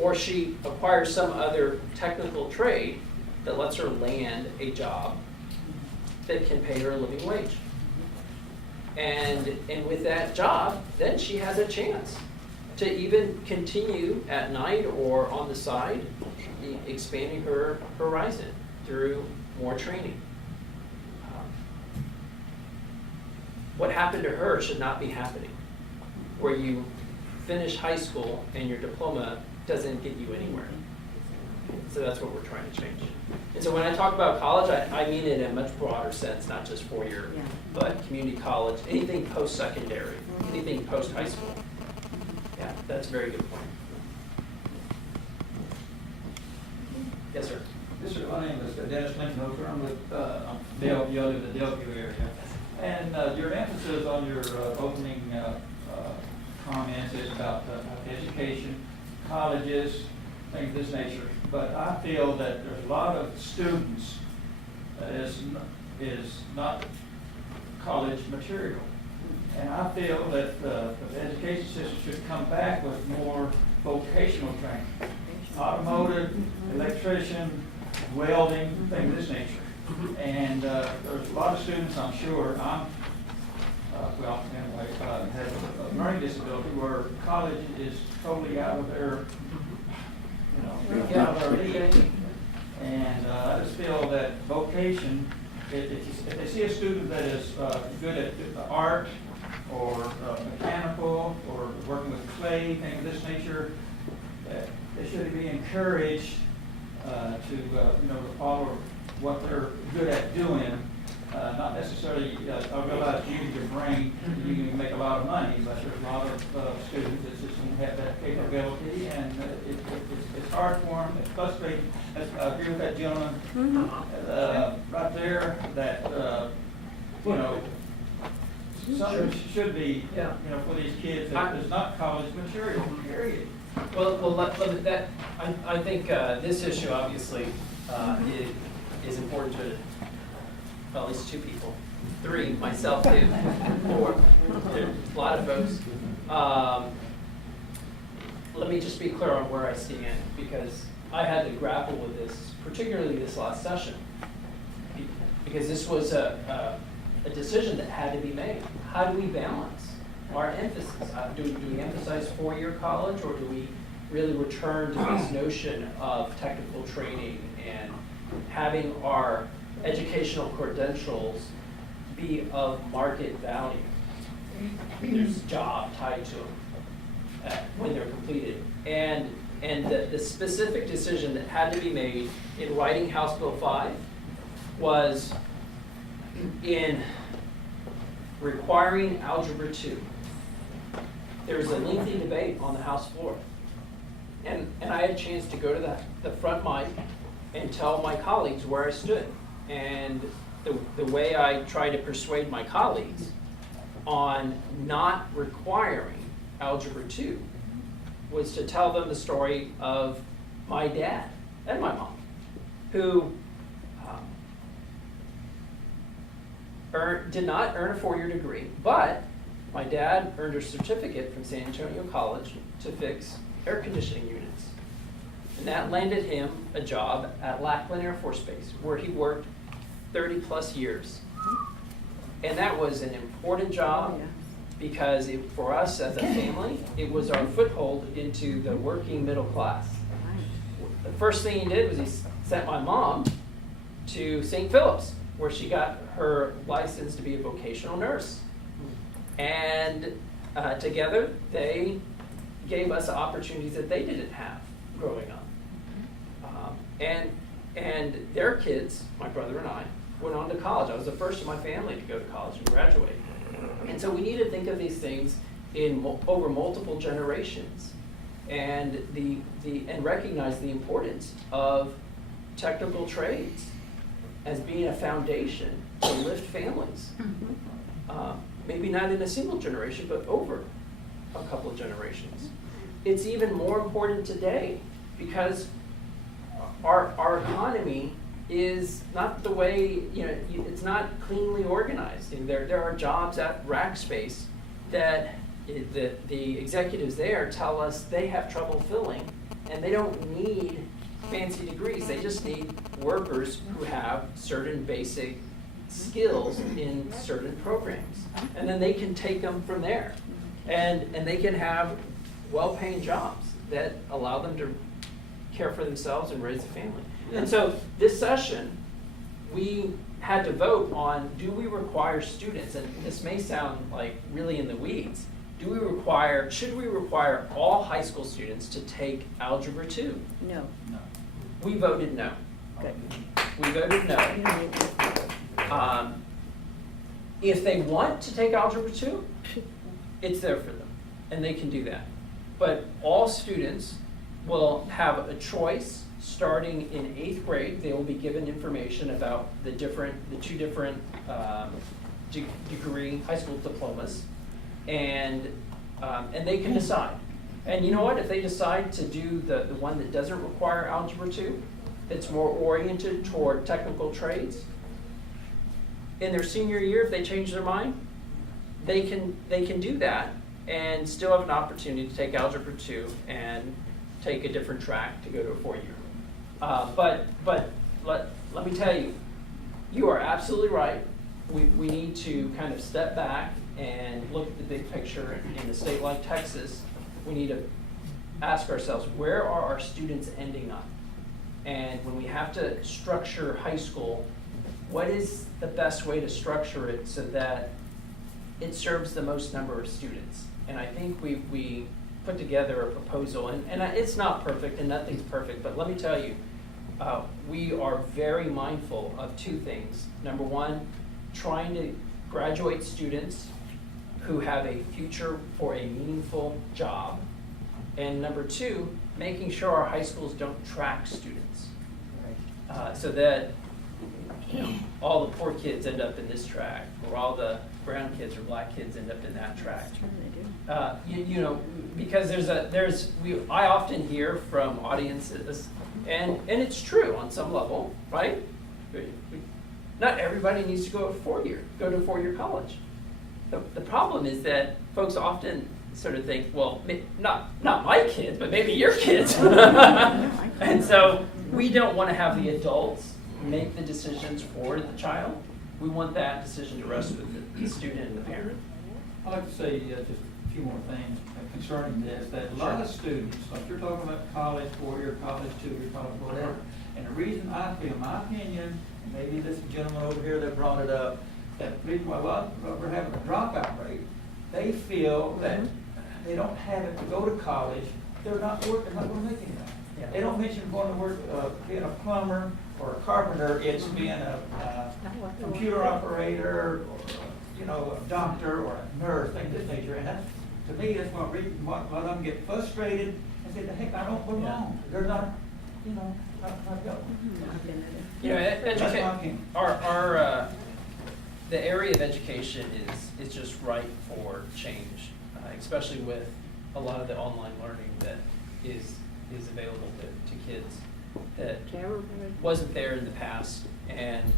or she acquires some other technical trade that lets her land a job that can pay her a living wage. And with that job, then she has a chance to even continue at night or on the side, expanding her horizon through more training. what happened to her should not be happening, where you finish high school and your diploma doesn't get you anywhere. So that's what we're trying to change. And so when I talk about college, I mean it in a much broader sense, not just four-year, Yeah. but community college, anything post-secondary, anything post-high school. Yeah, that's a very good point. Yes, sir. Yes, sir. My name is Dennis Lincoln. I'm with Delview, I live in the Delview area. And your emphasis on your opening comments is about education, colleges, things of this nature. But I feel that there's a lot of students that is not college material. And I feel that the education system should come back with more vocational training. Automotive, electrician, welding, things of this nature. And there's a lot of students, I'm sure, have a learning disability where college is totally out of their, out of their league. And I just feel that vocation, if they see a student that is good at art or mechanical or working with clay, things of this nature, that they should be encouraged to follow what they're good at doing. Not necessarily, I realize using your brain, you can make a lot of money, but there's a lot of students that just don't have that capability, and it's hard for them, it's frustrating. I agree with that gentleman right there, that, something should be, for these kids that is not college material, period. Well, I think this issue obviously is important to at least two people, three, myself too, four, there's a lot of folks. Let me just be clear on where I stand, because I had to grapple with this, particularly this last session, because this was a decision that had to be made. How do we balance our emphasis? Do we emphasize four-year college, or do we really return to this notion of technical training and having our educational credentials be of market value? There's a job tied to them when they're completed. And the specific decision that had to be made in writing House Bill 5 was in requiring Algebra II. There was a lengthy debate on the House floor. And I had a chance to go to the front mic and tell my colleagues where I stood. And the way I tried to persuade my colleagues on not requiring Algebra II was to tell them the story of my dad and my mom, who did not earn a four-year degree, but my dad earned a certificate from San Antonio College to fix air conditioning units. And that landed him a job at Lackland Air Force Base, where he worked 30 plus years. And that was an important job because for us as a family, it was our foothold into the working middle class. The first thing he did was he sent my mom to St. Philip's, where she got her license to be a vocational nurse. And together, they gave us opportunities that they didn't have growing up. And their kids, my brother and I, went on to college. I was the first in my family to go to college and graduate. And so we need to think of these things over multiple generations, and recognize the importance of technical trades as being a foundation to lift families. Maybe not in a single generation, but over a couple of generations. It's even more important today because our economy is not the way, it's not cleanly organized. And there are jobs at Rackspace that the executives there tell us they have trouble filling, and they don't need fancy degrees. They just need workers who have certain basic skills in certain programs. And then they can take them from there. And they can have well-paying jobs that allow them to care for themselves and raise a family. And so this session we had to vote on, do we require students, and this may sound like really in the weeds, should we require all high school students to take Algebra II? No, We voted no. good. We voted no. You don't need to. If they want to take Algebra II, it's there for them, and they can do that. But all students will have a choice. Starting in 8th grade, they will be given information about the two different degree high school diplomas, and they can decide. And you know what? If they decide to do the one that doesn't require Algebra II, that's more oriented toward technical trades, in their senior year, if they change their mind, they can do that and still have an opportunity to take Algebra II and take a different track to go to a 4-year. But let me tell you, you are absolutely right. We need to kind of step back and look at the big picture. In a state like Texas, we need to ask ourselves, where are our students ending up? And when we have to structure high school, what is the best way to structure it so that it serves the most number of students? And I think we put together a proposal, and it's not perfect, and nothing's perfect, but let me tell you, we are very mindful of 2 things. Number one, trying to graduate students who have a future for a meaningful job. And number 2, making sure our high schools don't track students. So that all the poor kids end up in this track, or all the brown kids or black kids end up in that track. Because I often hear from audiences, and it's true on some level, right? Not everybody needs to go to a 4-year college. The problem is that folks often sort of think, well, not my kids, but maybe your kids. And so we don't want to have the adults make the decisions for the child. We want that decision to rest with the student and the parent. I'd like to say just a few more things concerning this, that a lot of students, like you're talking about college, 4-year college, 2-year college, whatever, and the reason I feel, in my opinion, and maybe this gentleman over here that brought it up, that the reason why a lot of we're having a dropout rate, they feel that they don't have it to go to college, they're not going to make anything. Yeah. They don't mention going to work, being a plumber or a carpenter, it's being a computer operator, or, a doctor or a nurse, things of this nature. And that's, to me, that's what a lot of them get frustrated and say, the heck, I don't belong. They're not, not going. The area of education is just ripe for change, especially with a lot of the online learning that is available to kids that wasn't there in the past, and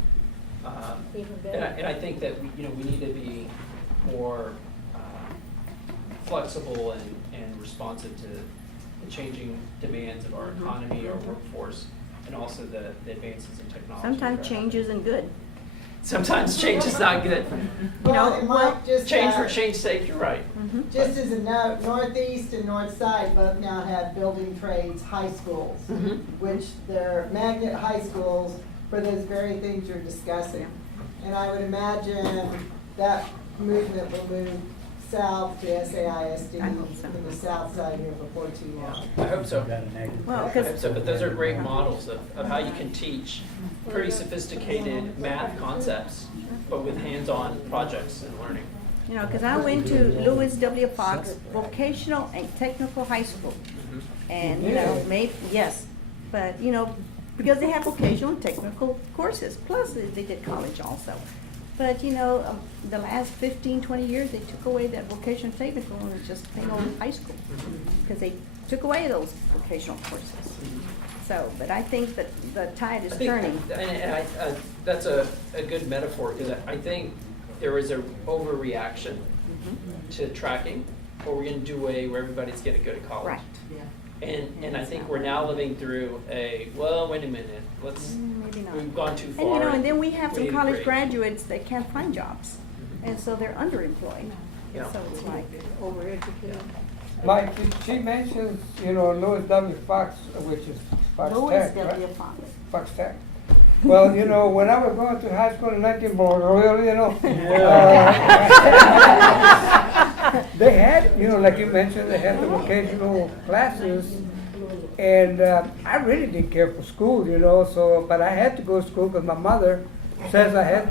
I think that we need to be more flexible and responsive to the changing demands of our economy, our workforce, and also the advances in technology. Sometimes change isn't good. Sometimes change is not good. Well, it might just, Change for change's sake, you're right. just as a note, Northeast and North Side both now have building trades high schools, which they're magnet high schools for those very things you're discussing. And I would imagine that movement will move south to SAISD I hope so. in the south side here before too long. I hope so. Well, I hope because so, but those are great models of how you can teach pretty sophisticated math concepts, but with hands-on projects and learning. because I went to Lewis W. Fox Vocational and Technical High School, and maybe yes, but because they have vocational and technical courses, plus they did college also. But the last 15, 20 years, they took away that vocational technical and it's just plain old high school, because they took away those vocational courses. So, but I think that the tide is turning. And that's a good metaphor, because I think there is an overreaction to tracking, or we're going to do away where everybody's going to go to college. Right. And I think we're now living through wait a minute, Maybe not. we've gone too far. And and then we have We some need to college break. graduates that can't find jobs, and so they're underemployed. Yeah. So it's like overeducated. Like she mentions, Louis W. Fox, which is Fox Louis Tech, W. right? Fox. Fox Tech. Well, you know, when I was going to high school in 1940, you know, they had, you know, like you mentioned, they had the vocational classes, and I really didn't care for school, you know. So, but I had to go to school because my mother says I had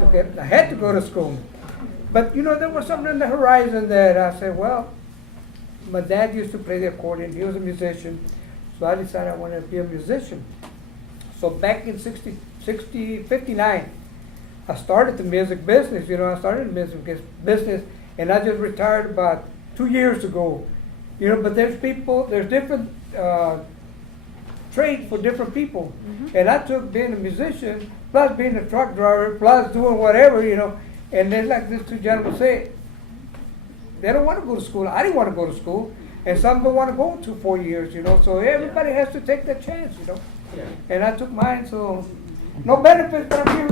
to go to school. But you know, there was something on the horizon that I said, well, my dad used to play the accordion. He was a musician, so I decided I wanted to be a musician. So back in 59, I started the music business. You know, I started the music business, and I just retired about 2 years ago. You know, but there's different trades for different people. And I took being a musician, plus being a truck driver, plus doing whatever, you know. And then like these two gentlemen say, they don't want to go to school. I didn't want to go to school. And some don't want to go 4 years, you know. So everybody has to take that chance, you know. And I took mine, so no benefits, but I'm here.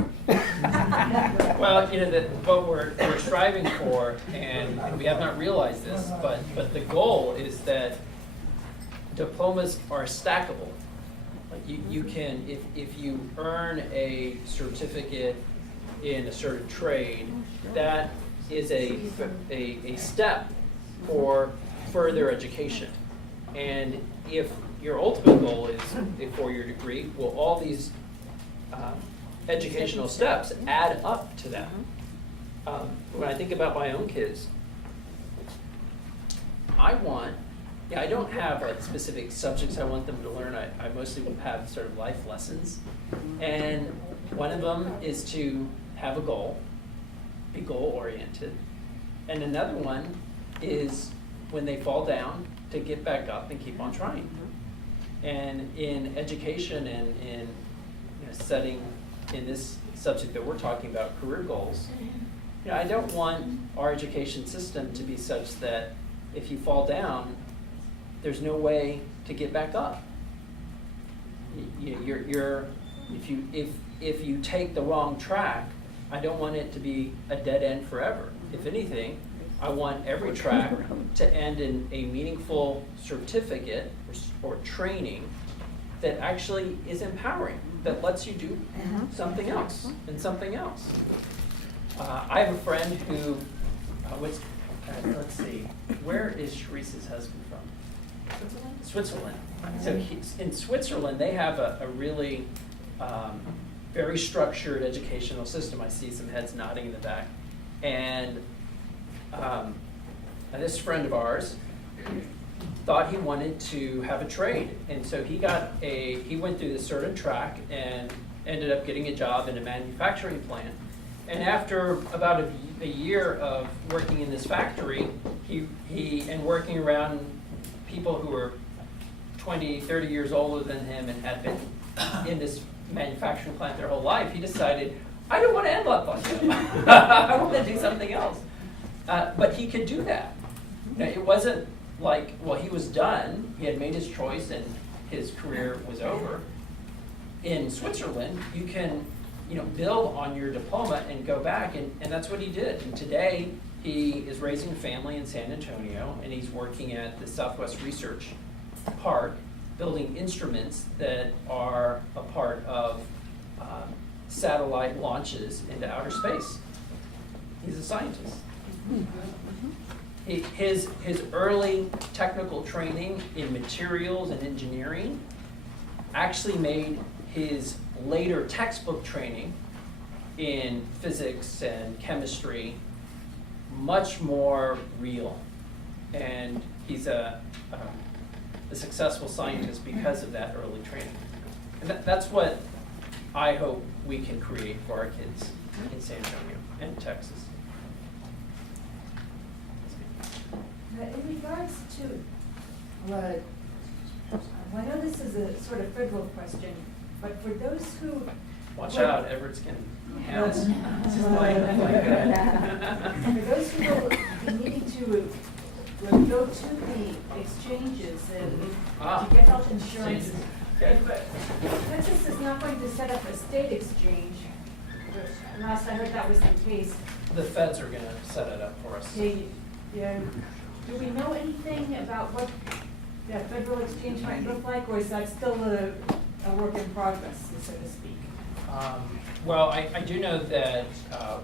Well, you know, what we're striving for, and we have not realized this, but the goal is that diplomas are stackable. Like you can, if you earn a certificate in a certain trade, that is a step for further education. And if your ultimate goal is a 4-year degree, well, all these educational steps add up to that. When I think about my own kids, I don't have like specific subjects I want them to learn. I mostly have sort of life lessons. And one of them is to have a goal, be goal-oriented. And another one is when they fall down, to get back up and keep on trying. And in education and in setting in this subject that we're talking about, career goals, I don't want our education system to be such that if you fall down, there's no way to get back up. If you take the wrong track, I don't want it to be a dead end forever. If anything, I want every track to end in a meaningful certificate or training that actually is empowering, that lets you do something else and something else. I have a friend who was, let's see, where is Sharice's husband from? Switzerland. So in Switzerland, they have a really very structured educational system. I see some heads nodding in the back. And this friend of ours thought he wanted to have a trade. And so he went through this certain track and ended up getting a job in a manufacturing plant. And after about a year of working in this factory, and working around people who were 20, 30 years older than him and had been in this manufacturing plant their whole life, he decided, I don't want to end up like him. I want to do something else. But he could do that. It wasn't like, well, he was done. He had made his choice and his career was over. In Switzerland, you can build on your diploma and go back, and that's what he did. And today, he is raising a family in San Antonio, and he's working at the Southwest Research Park, building instruments that are a part of satellite launches into outer space. He's a scientist. His early technical training in materials and engineering actually made his later textbook training in physics and chemistry much more real. And he's a successful scientist because of that early training. And that's what I hope we can create for our kids in San Antonio and Texas. In regards to, I know this is a sort of federal question, but for those who... Watch out, Everett's getting hands. For those who will be needing to go to the exchanges and to get health insurance, if Texas is not going to set up a state exchange, last I heard that was the case. The feds are going to set it up for us. Do we know anything about what that federal exchange might look like, or is that still a work in progress, so to speak? Well, I do know that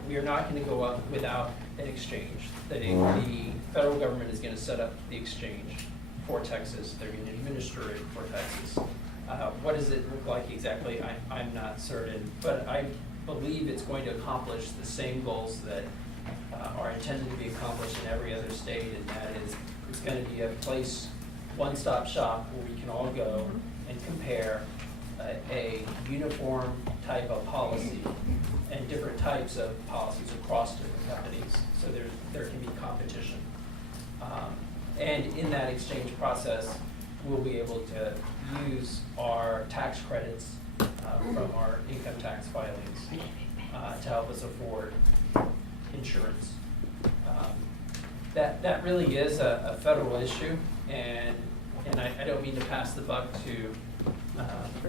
we are not going to go up without an exchange. The federal government is going to set up the exchange for Texas. They're going to administer it for Texas. What does it look like exactly? I'm not certain, but I believe it's going to accomplish the same goals that are intended to be accomplished in every other state, and that is it's going to be a place, one-stop shop where we can all go and compare a uniform type of policy and different types of policies across different companies, so there can be competition. And in that exchange process, we'll be able to use our tax credits from our income tax filings to help us afford insurance. That really is a federal issue, and I don't mean to pass the buck to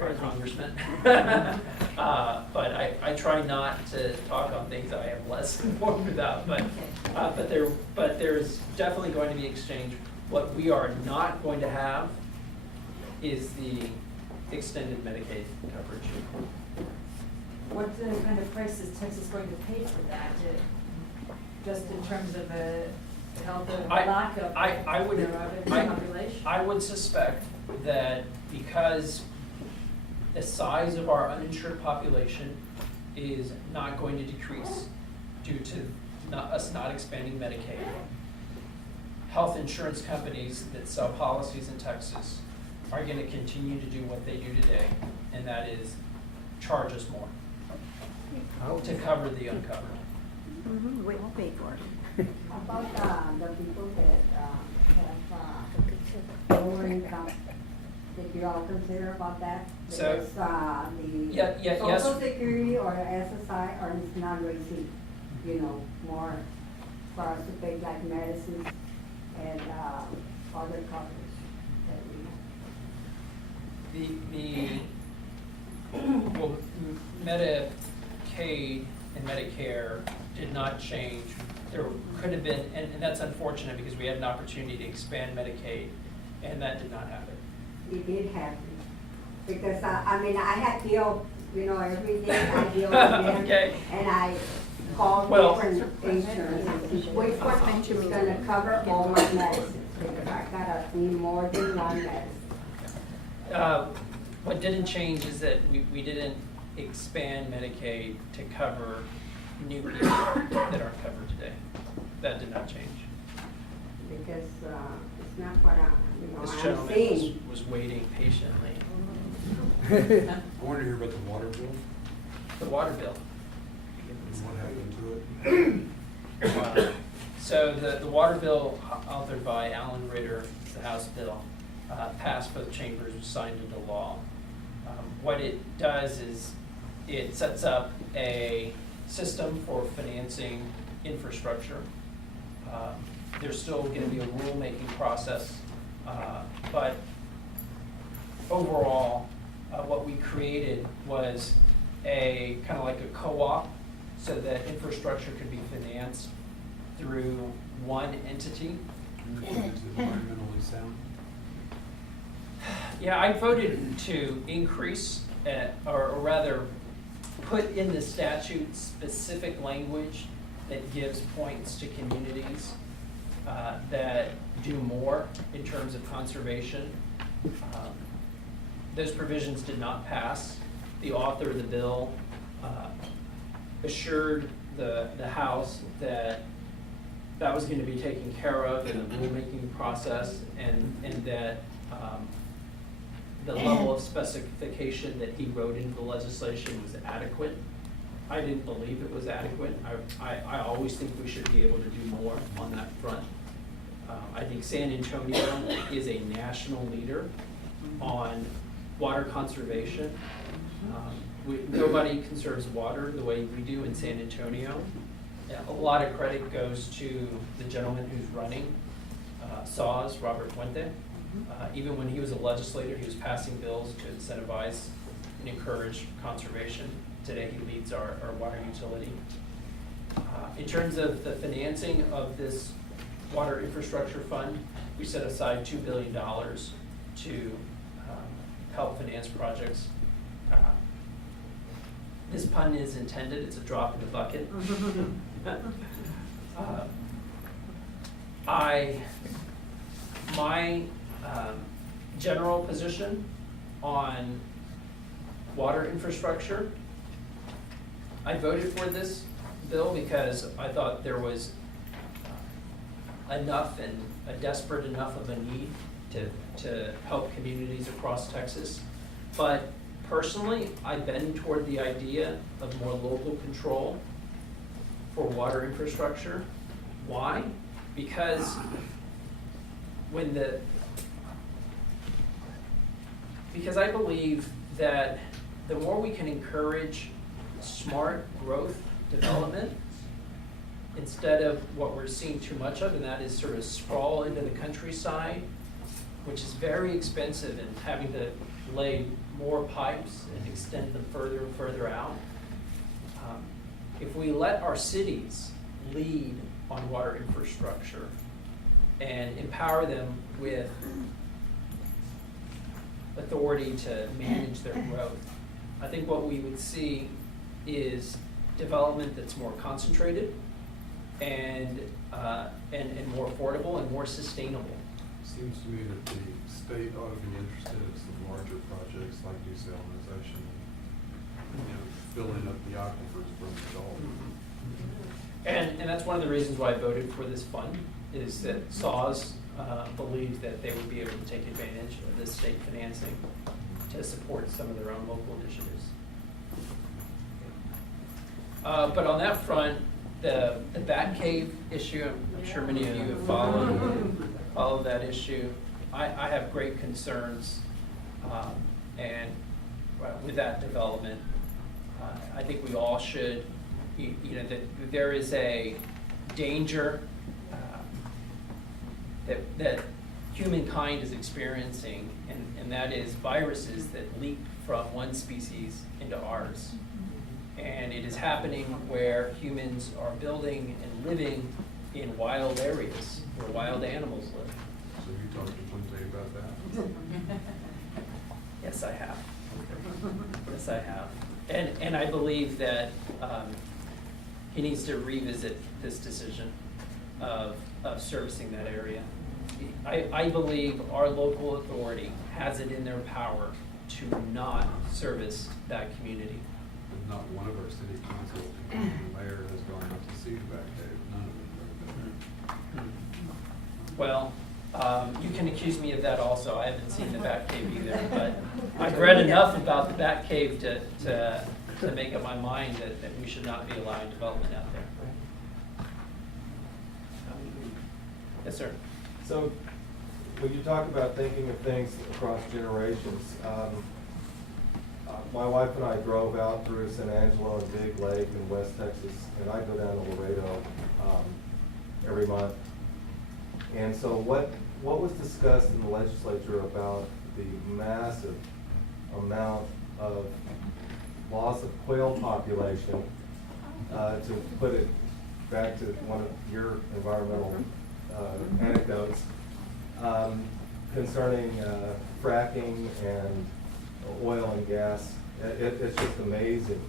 our congressman, but I try not to talk on things that I am less informed about. But there's definitely going to be exchange. What we are not going to have is the extended Medicaid coverage. What kind of price is Texas going to pay for that? Just in terms of the health of lack of population? I would suspect that because the size of our uninsured population is not going to decrease due to us not expanding Medicaid, health insurance companies that sell policies in Texas are going to continue to do what they do today, and that is charge us more to cover the uncovered. We all pay for it. About the people that have lower income, did you all consider about that? So, Because yes. Social Security or SSI are not raising, more for us to pay like medicines and other coverage that we have. Well, Medicaid and Medicare did not change. There could have been, and that's unfortunate because we had an opportunity to expand Medicaid, and that did not happen. It did happen, because I had deal, every day I deal with them, Okay. and I called different insurances, which one is gonna cover all my medicines, because I gotta need more than one medicine. What didn't change is that we didn't expand Medicaid to cover new people that aren't covered today. That did not change. Because it's not what This I'm gentleman seeing. was waiting patiently. I wanted to hear about the water bill. The water bill. What happened to it? So the water bill authored by Alan Ritter, the House bill, passed both chambers, was signed into law. What it does is it sets up a system for financing infrastructure. There's still going to be a rulemaking process, but overall, what we created was a kind of like a co-op, so that infrastructure could be financed through one entity. Environmentally sound. Yeah, I voted to increase, or rather, put in the statute specific language that gives points to communities that do more in terms of conservation. Those provisions did not pass. The author of the bill assured the House that that was going to be taken care of in the rulemaking process, and that the level of specification that he wrote into the legislation was adequate. I didn't believe it was adequate. I always think we should be able to do more on that front. I think San Antonio is a national leader on water conservation. Nobody conserves water the way we do in San Antonio. A lot of credit goes to the gentleman who's running SAWS, Robert Fuente. Even when he was a legislator, he was passing bills to incentivize and encourage conservation. Today he leads our water utility. In terms of the financing of this water infrastructure fund, we set aside $2 billion to help finance projects. this pun is intended, it's a drop in the bucket. My general position on water infrastructure, I voted for this bill because I thought there was enough and a desperate enough of a need to help communities across Texas. But personally, I bend toward the idea of more local control for water infrastructure. Why? Because because I believe that the more we can encourage smart growth development instead of what we're seeing too much of, and that is sort of sprawl into the countryside, which is very expensive and having to lay more pipes and extend them further and further out. If we let our cities lead on water infrastructure and empower them with authority to manage their growth, I think what we would see is development that's more concentrated and more affordable and more sustainable. Seems to me that the state ought to be interested in some larger projects like desalinization, filling up the aquifers from the Gulf. And that's one of the reasons why I voted for this fund, is that SAWS believed that they would be able to take advantage of this state financing to support some of their own local initiatives. But on that front, the bat cave issue, I'm sure many of you have followed that issue. I have great concerns, and with that development, I think we all should, that there is a danger that humankind is experiencing, and that is viruses that leap from one species into ours. And it is happening where humans are building and living in wild areas where wild animals live. So you talked to Puente about that? Yes, I have. Yes, I have. And I believe that he needs to revisit this decision of servicing that area. I believe our local authority has it in their power to not service that community. But not one of our city council and the mayor has gone out to see the back cave. None of them have been. Well, you can accuse me of that also. I haven't seen the Bat Cave either, but I've read enough about the Bat Cave to make up my mind that we should not be allowing development out there. Yes, sir. So, when you talk about thinking of things across generations, my wife and I drove out through San Angelo and Big Lake in West Texas, and I go down to Laredo every month. And so what was discussed in the legislature about the massive amount of loss of quail population, to put it back to one of your environmental anecdotes, concerning fracking and oil and gas. It's just amazing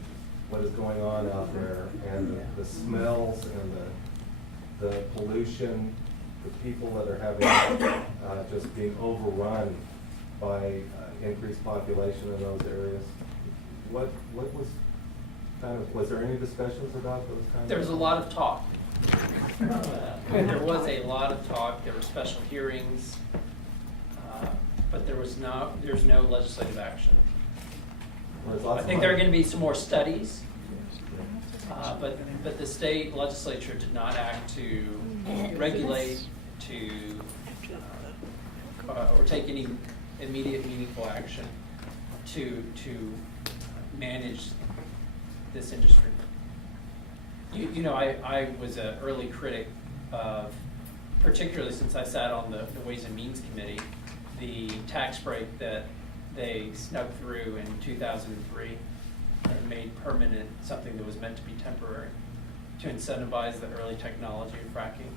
what is going on out there, and the smells and the pollution, the people that are having just being overrun by increased population in those areas. What was was there any discussions about those kinds? There was a lot of talk. There was a lot of talk. There were special hearings, but there's no legislative action. I think there are going to be some more studies, but the state legislature did not act to regulate, or take any immediate meaningful action to manage this industry. I was an early critic of, particularly since I sat on the Ways and Means Committee, the tax break that they snuck through in 2003 and made permanent something that was meant to be temporary to incentivize the early technology of fracking.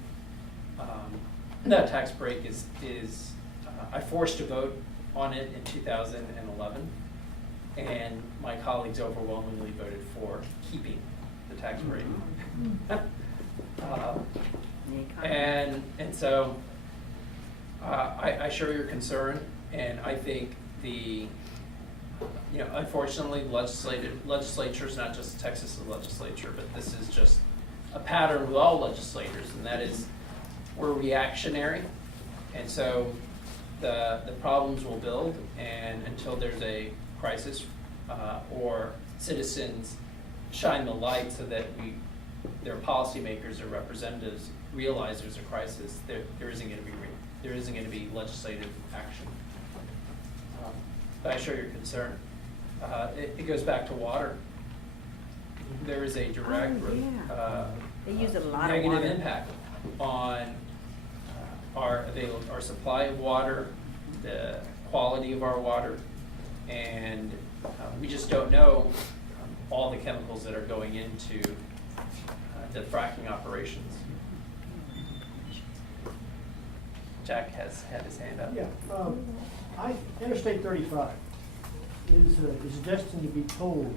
That tax break is I forced a vote on it in 2011, and my colleagues overwhelmingly voted for keeping the tax rate. And so I share your concern, and I think unfortunately, legislature is not just Texas' legislature, but this is just a pattern with all legislators, and that is we're reactionary, and so the problems will build, and until there's a crisis or citizens shine the light so that their policymakers or representatives realize there's a crisis, there isn't going to be legislative action. But I share your concern. It goes back to water. There is a direct They use a lot of negative water. impact on our supply of water, the quality of our water, and we just don't know all the chemicals that are going into the fracking operations. Jack has had his hand up. Yeah, Interstate 35 is destined to be tolled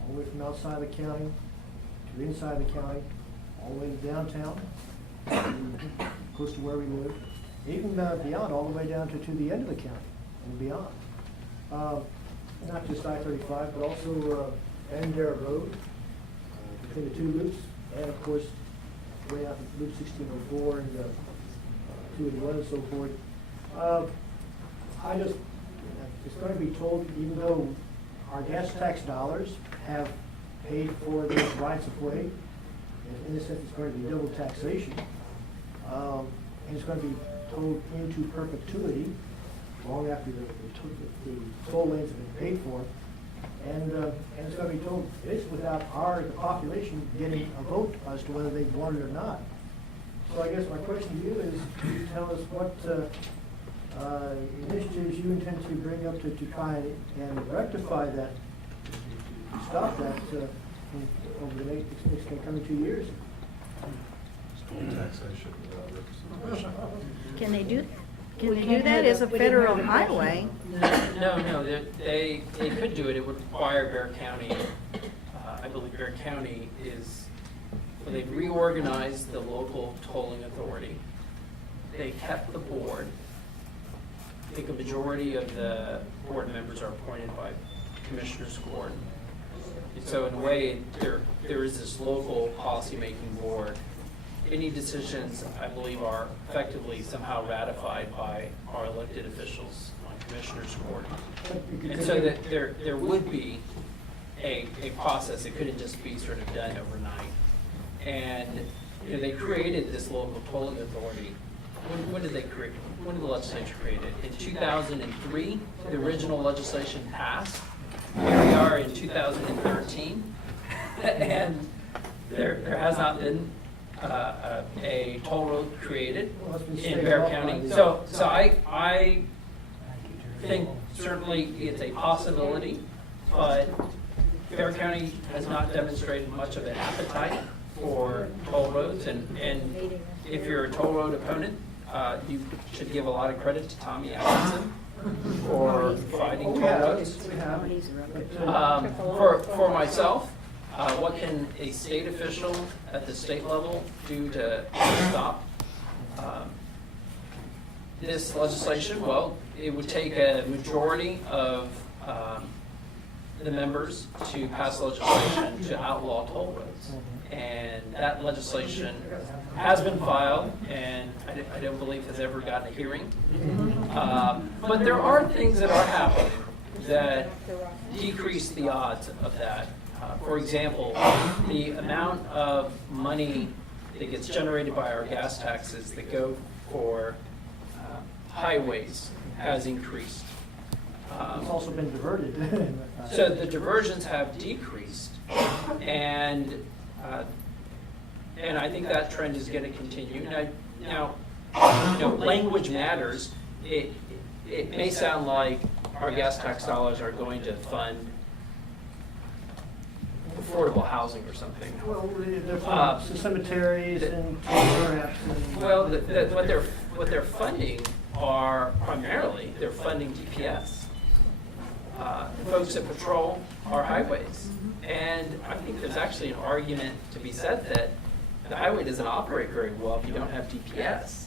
all the way from outside the county to inside the county, all the way to downtown, close to where we live, even beyond, all the way down to the end of the county and beyond. Not just I-35, but also Bandera Road, between the two loops, and of course, way out to Loop 1604 and 281 and so forth. It's going to be told, even though our gas tax dollars have paid for those rights of way, in a sense it's going to be double taxation, and it's going to be told into perpetuity, long after the toll lanes have been paid for, and it's going to be told this without the population getting a vote as to whether they want it or not. So I guess my question to you is, can you tell us what initiatives you intend to bring up to try and rectify that, to stop that over the next coming 2 years? Taxation without representation. Can they do that? It's a federal highway. No, they could do it. It would require Bear County. I believe Bear County they've reorganized the local tolling authority. They kept the board. I think a majority of the board members are appointed by Commissioner's Court. And so in a way, there is this local policymaking board. Any decisions, I believe, are effectively somehow ratified by our elected officials on Commissioner's Court. And so that there would be a process. It couldn't just be sort of done overnight. And they created this local tolling authority. When did they create? When did the legislature create it? In 2003, the original legislation passed. Here we are in 2013, and there has not been a toll road created in Bear County. So I think certainly it's a possibility, but Bear County has not demonstrated much of an appetite for toll roads, and if you're a toll road opponent, you should give a lot of credit to Tommy Atkinson for fighting toll roads. For myself, what can a state official at the state level do to stop this legislation? Well, it would take a majority of the members to pass legislation to outlaw toll roads. And that legislation has been filed, and I don't believe has ever gotten a hearing. But there are things that are happening that decrease the odds of that. For example, the amount of money that gets generated by our gas taxes that go for highways has increased. It's also been diverted. So the diversions have decreased, and I think that trend is going to continue. Now, language matters. It may sound like our gas tax dollars are going to fund affordable housing or something. Well, they're cemeteries and perhaps. Well, what they're funding are primarily they're funding DPS. folks that patrol our highways. And I think there's actually an argument to be said that the highway doesn't operate very well if you don't have DPS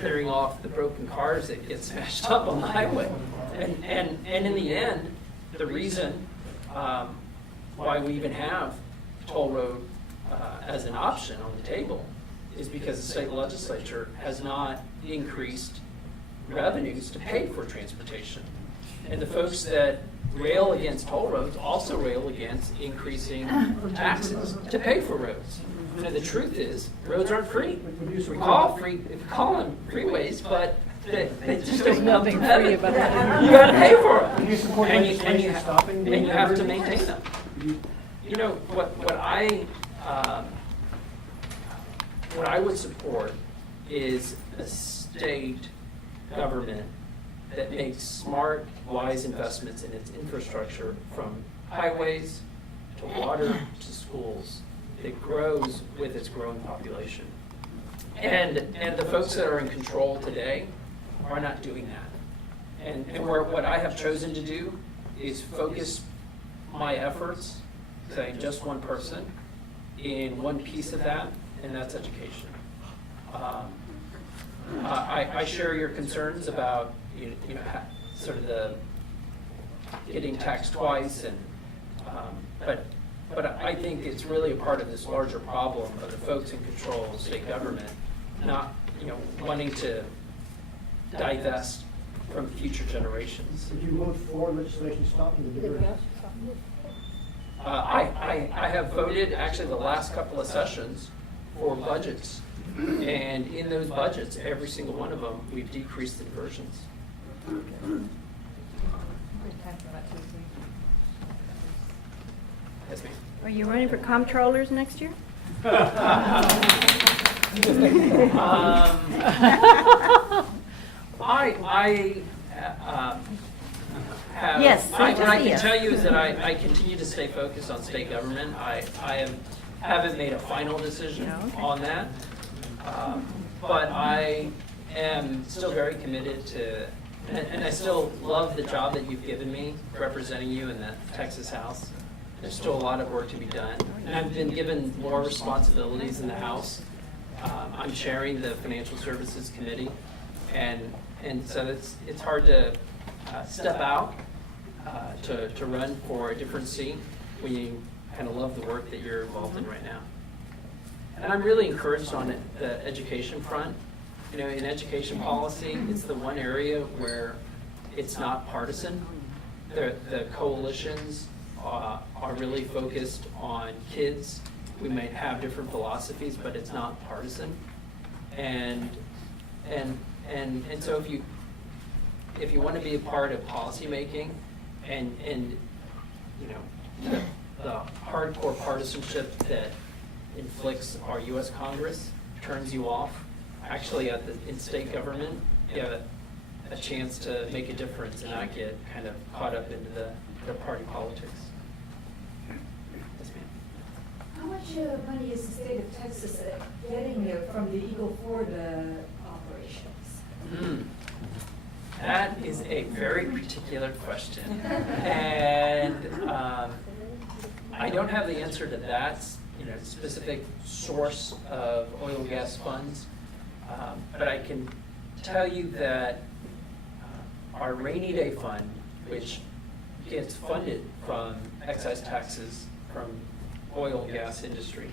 clearing off the broken cars that get smashed up on the highway. And in the end, the reason why we even have toll road as an option on the table is because the state legislature has not increased revenues to pay for transportation. And the folks that rail against toll roads also rail against increasing taxes to pay for roads. You know, the truth is, roads aren't free. We call them freeways, but they just don't come from heaven. You gotta pay for them. Do you support And legislation stopping the? and you have to maintain them. You know, what I would support is a state government that makes smart, wise investments in its infrastructure, from highways to water to schools, that grows with its growing population. And the folks that are in control today are not doing that. And what I have chosen to do is focus my efforts, say just one person, in one piece of that, and that's education. I share your concerns about you know sort of the getting taxed twice, and but I think it's really a part of this larger problem of the folks in control of state government not wanting to divest from future generations. Did you vote for legislation stopping the diversion? I have voted actually the last couple of sessions for budgets, and in those budgets, every single one of them, we've decreased the diversions. Yes, ma'am. Are you running for comptrollers next year? I have. Yes, What I can yes. tell you is that I continue to stay focused on state government. I haven't made a final decision on that, but I am still very committed to, and I still love the job that you've given me representing you in the Texas House. There's still a lot of work to be done, and I've been given more responsibilities in the House. I'm chairing the Financial Services Committee, and so it's hard to step out to run for a different seat when you kind of love the work that you're involved in right now. And I'm really encouraged on the education front. You know, in education policy, it's the one area where it's not partisan. The coalitions are really focused on kids. We might have different philosophies, but it's not partisan. And so if you want to be a part of policymaking and you know the hardcore partisanship that inflicts our U.S. Congress turns you off, actually in state government, you have a chance to make a difference and not get kind of caught up into the party politics. Yes, ma'am. How much money is the state of Texas getting from the Eagle Ford operations? That is a very particular question. And I don't have the answer to that specific source of oil and gas funds. But I can tell you that our rainy day fund, which gets funded from excise taxes from oil and gas industry,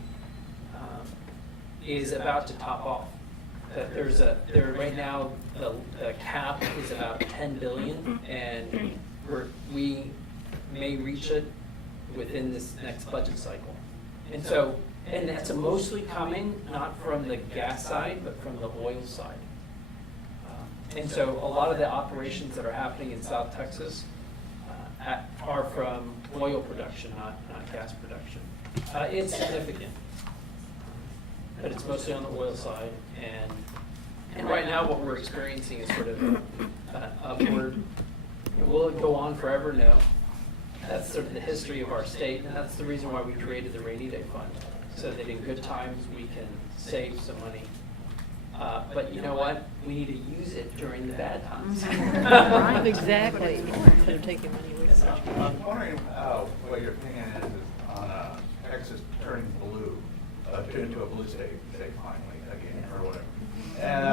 is about to top off. Right now the cap is about 10 billion, and we may reach it within this next budget cycle. And that's mostly coming not from the gas side, but from the oil side. And so a lot of the operations that are happening in South Texas are from oil production, not gas production. It's significant, but it's mostly on the oil side. And right now what we're experiencing is sort of upward. Will it go on forever? No. That's sort of the history of our state, and that's the reason why we created the rainy day fund, so that in good times we can save some money. But you know what? We need to use it during the bad times. Right, exactly. Instead of taking money away. I'm wondering what your opinion is on Texas turning blue, into a blue state finally again, or whatever. And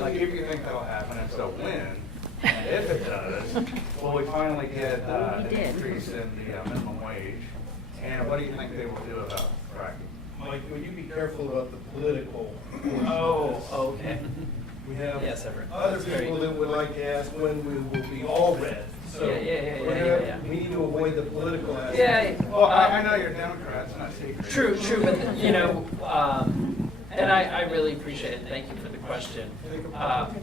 like, if you think that'll happen, and so when, and if it does, will we finally get an increase in the minimum wage? And what do you think they will do about fracking? Mike, would you be careful about the political? Oh, okay. We have Yes, Everett. other That's very people good. that would like to ask when we will be all red. So Yeah. we need to avoid the political aspect. Yeah. Well, I know you're Democrats, and I see. True, but you know, and I really appreciate it. Thank you for the question.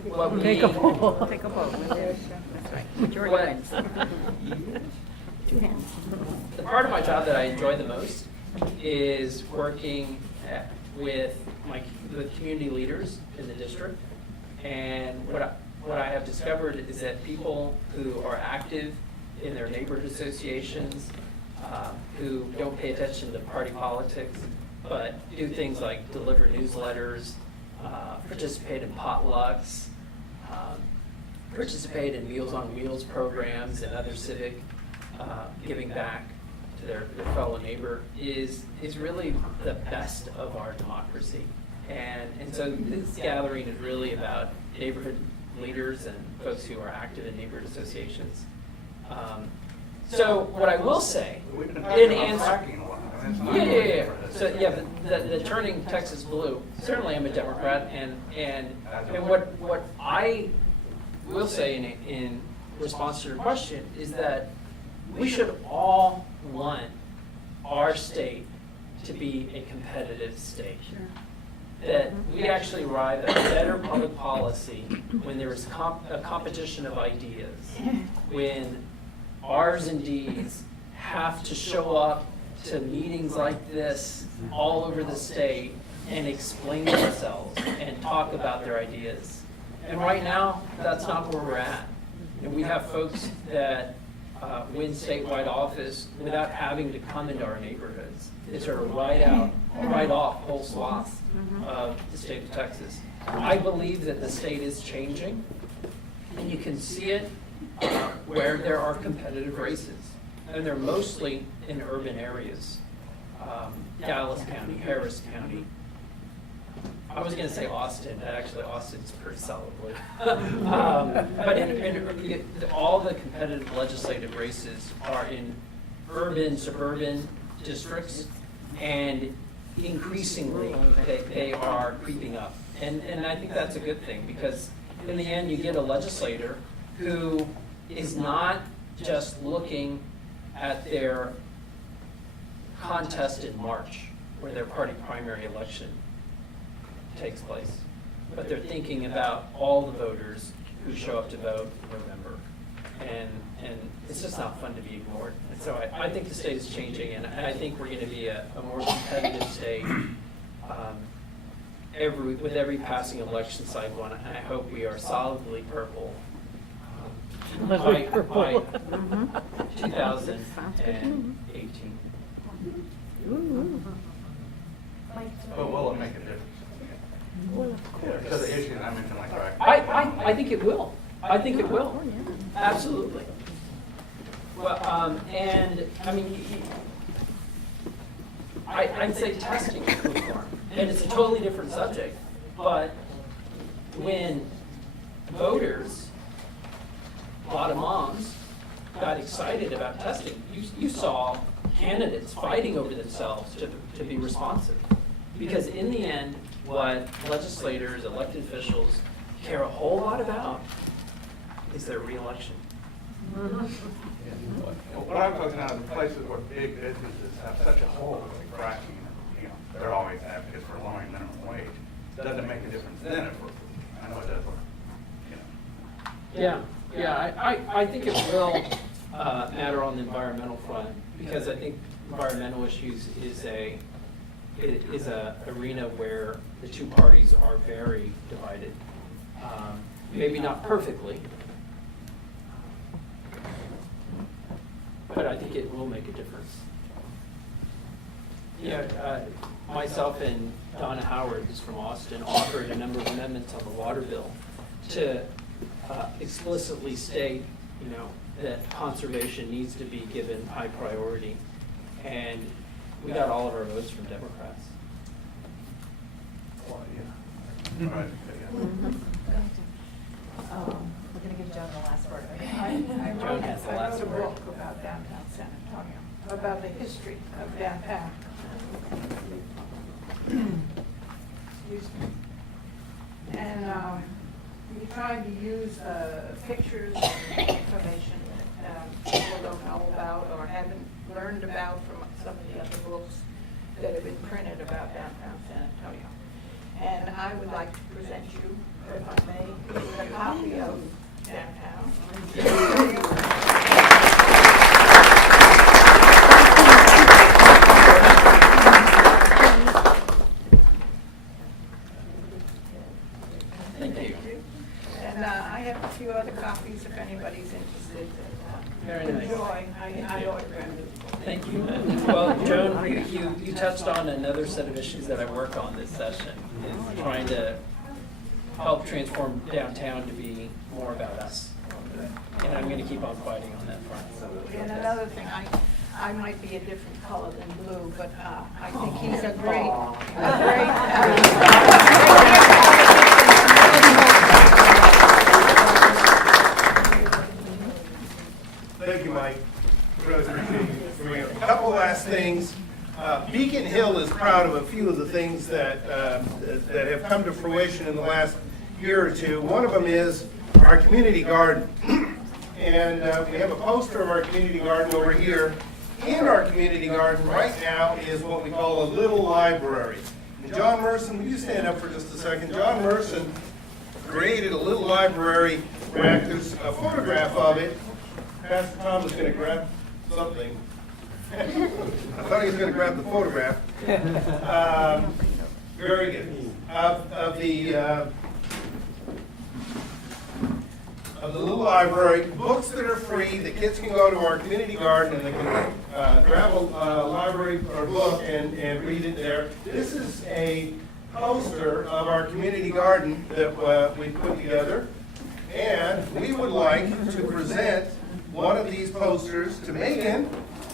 What we Take a poll. Take a poll. That's right. Majority What- wins. 2 hands. The part of my job that I enjoy the most is working with the community leaders in the district. And what I have discovered is that people who are active in their neighborhood associations, who don't pay attention to party politics, but do things like deliver newsletters, participate in potlucks, participate in Meals on Wheels programs and other civic giving back to their fellow neighbor is really the best of our democracy. And so this gathering is really about neighborhood leaders and folks who are active in neighborhood associations. So what I will say, We've been in talking about answer, fracking a lot. I mean, it's not yeah. for this. So but the turning Texas blue. Certainly, I'm a Democrat, and what I will say in response to your question is that we should all want our state to be a competitive state. That we actually arrive at better public policy when there is a competition of ideas, when R's and D's have to show up to meetings like this all over the state and explain themselves and talk about their ideas. And right now, that's not where we're at. And we have folks that win statewide office without having to come into our neighborhoods. They sort of write off whole swaths of the state of Texas. I believe that the state is changing, and you can see it where there are competitive races, and they're mostly in urban areas. Dallas County, Harris County. I was going to say Austin, but actually Austin's pretty solidly. But all the competitive legislative races are in urban, suburban districts, and increasingly they are creeping up. And I think that's a good thing, because in the end you get a legislator who is not just looking at their contest in March, where their party primary election takes place, but they're thinking about all the voters who show up to vote in November. And it's just not fun to be ignored. And so I think the state is changing, and I think we're going to be a more competitive state with every passing election cycle, and I hope we are solidly purple by 2018. But will it make a difference? To the issue that I mentioned, like fracking. I think it will. I think it will. Absolutely. Well, and I mean, I'd say testing is good for 'em. And it's a totally different subject. But when voters, a lot of moms, got excited about testing, you saw candidates fighting over themselves to be responsive. Because in the end, what legislators, elected officials care a whole lot about is their reelection. What I'm talking about is places where big businesses have such a hold with fracking, they're always advocates for lowering minimum wage. Doesn't make a difference then if we're, I know it does, I think it will matter on the environmental front, because I think environmental issues is a arena where the two parties are very divided. Maybe not perfectly, but I think it will make a difference. Myself and Donna Howard, who's from Austin, offered a number of amendments on the water bill to explicitly state, that conservation needs to be given high priority. And we got all of our votes from Democrats. Well, yeah. Right, yeah. We're gonna give Joan the last word. Joan has the last I wrote a word. book about downtown San Antonio, about the history of downtown. Excuse me. And we tried to use pictures and information that people don't know about or haven't learned about from some of the other books that have been printed about downtown San Antonio. And I would like to present you, if I may, with a copy of downtown. Thank you. And I have a few other copies if anybody's interested. Very nice. Enjoy. I autographed it. Thank you. Well, Joan, you touched on another set of issues that I work on this session, is trying to help transform downtown to be more about us. And I'm going to keep on fighting on that front. And another thing, I might be a different color than blue, but I think he's a great. Thank you, Mike. Really appreciate you bringing up. A couple last things. Beacon Hill is proud of a few of the things that have come to fruition in the last year or two. One of them is our community garden. And we have a poster of our community garden over here. In our community garden right now is what we call a little library. And John Merson, will you stand up for just a second? John Merson created a little library rack. There's a photograph of it. Pastor Tom was going to grab something. I thought he was going to grab the photograph. Very good. Of the little library, books that are free, the kids can go to our community garden and they can grab a library or book and read it there. This is a poster of our community garden that we put together. And we would like to present one of these posters to Megan.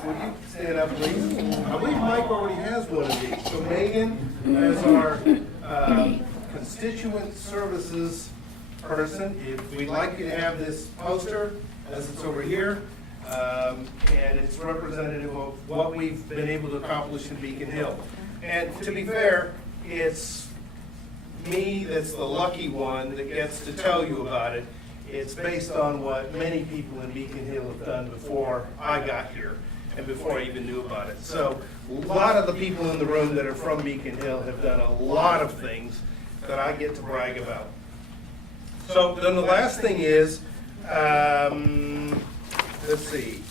Would you stand up, please? I believe Mike already has one of these. So Megan, as our constituent services person, if we'd like you to have this poster, as it's over here, and it's representative of what we've been able to accomplish in Beacon Hill. And to be fair, it's me that's the lucky one that gets to tell you about it. It's based on what many people in Beacon Hill have done before I got here and before I even knew about it. So a lot of the people in the room that are from Beacon Hill have done a lot of things that I get to brag about. So then the last thing is, let's see.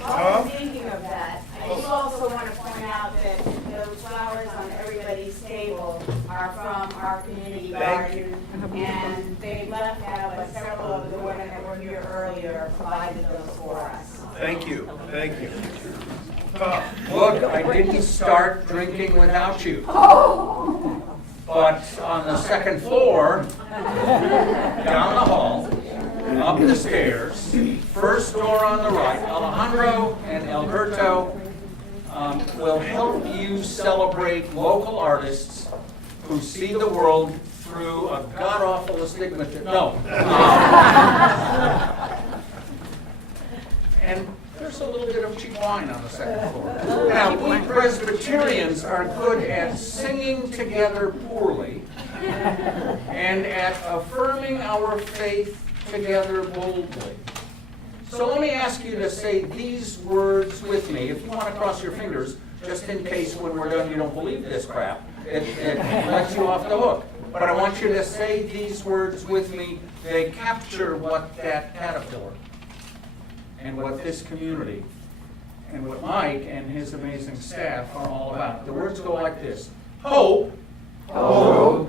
While I'm thinking of that, I do also want to point out that those flowers on everybody's table are from our community garden. And they left out, but several of the women that were here earlier provided those for us. Thank you, thank you. Look, I didn't start drinking without you. But on the second floor, down the hall, up the stairs, first door on the right, Alejandro and Alberto will help you celebrate local artists who see the world through a god-awful astigmatism. No. And there's a little bit of cheap wine on the second floor. Now, we Presbyterians are good at singing together poorly and at affirming our faith together boldly. So let me ask you to say these words with me. If you want to cross your fingers, just in case when we're done you don't believe this crap, it lets you off the hook. But I want you to say these words with me. They capture what that caterpillar and what this community and what Mike and his amazing staff are all about. The words go like this. Hope,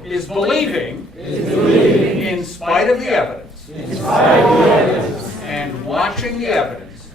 is believing, in spite of the evidence, and watching the evidence,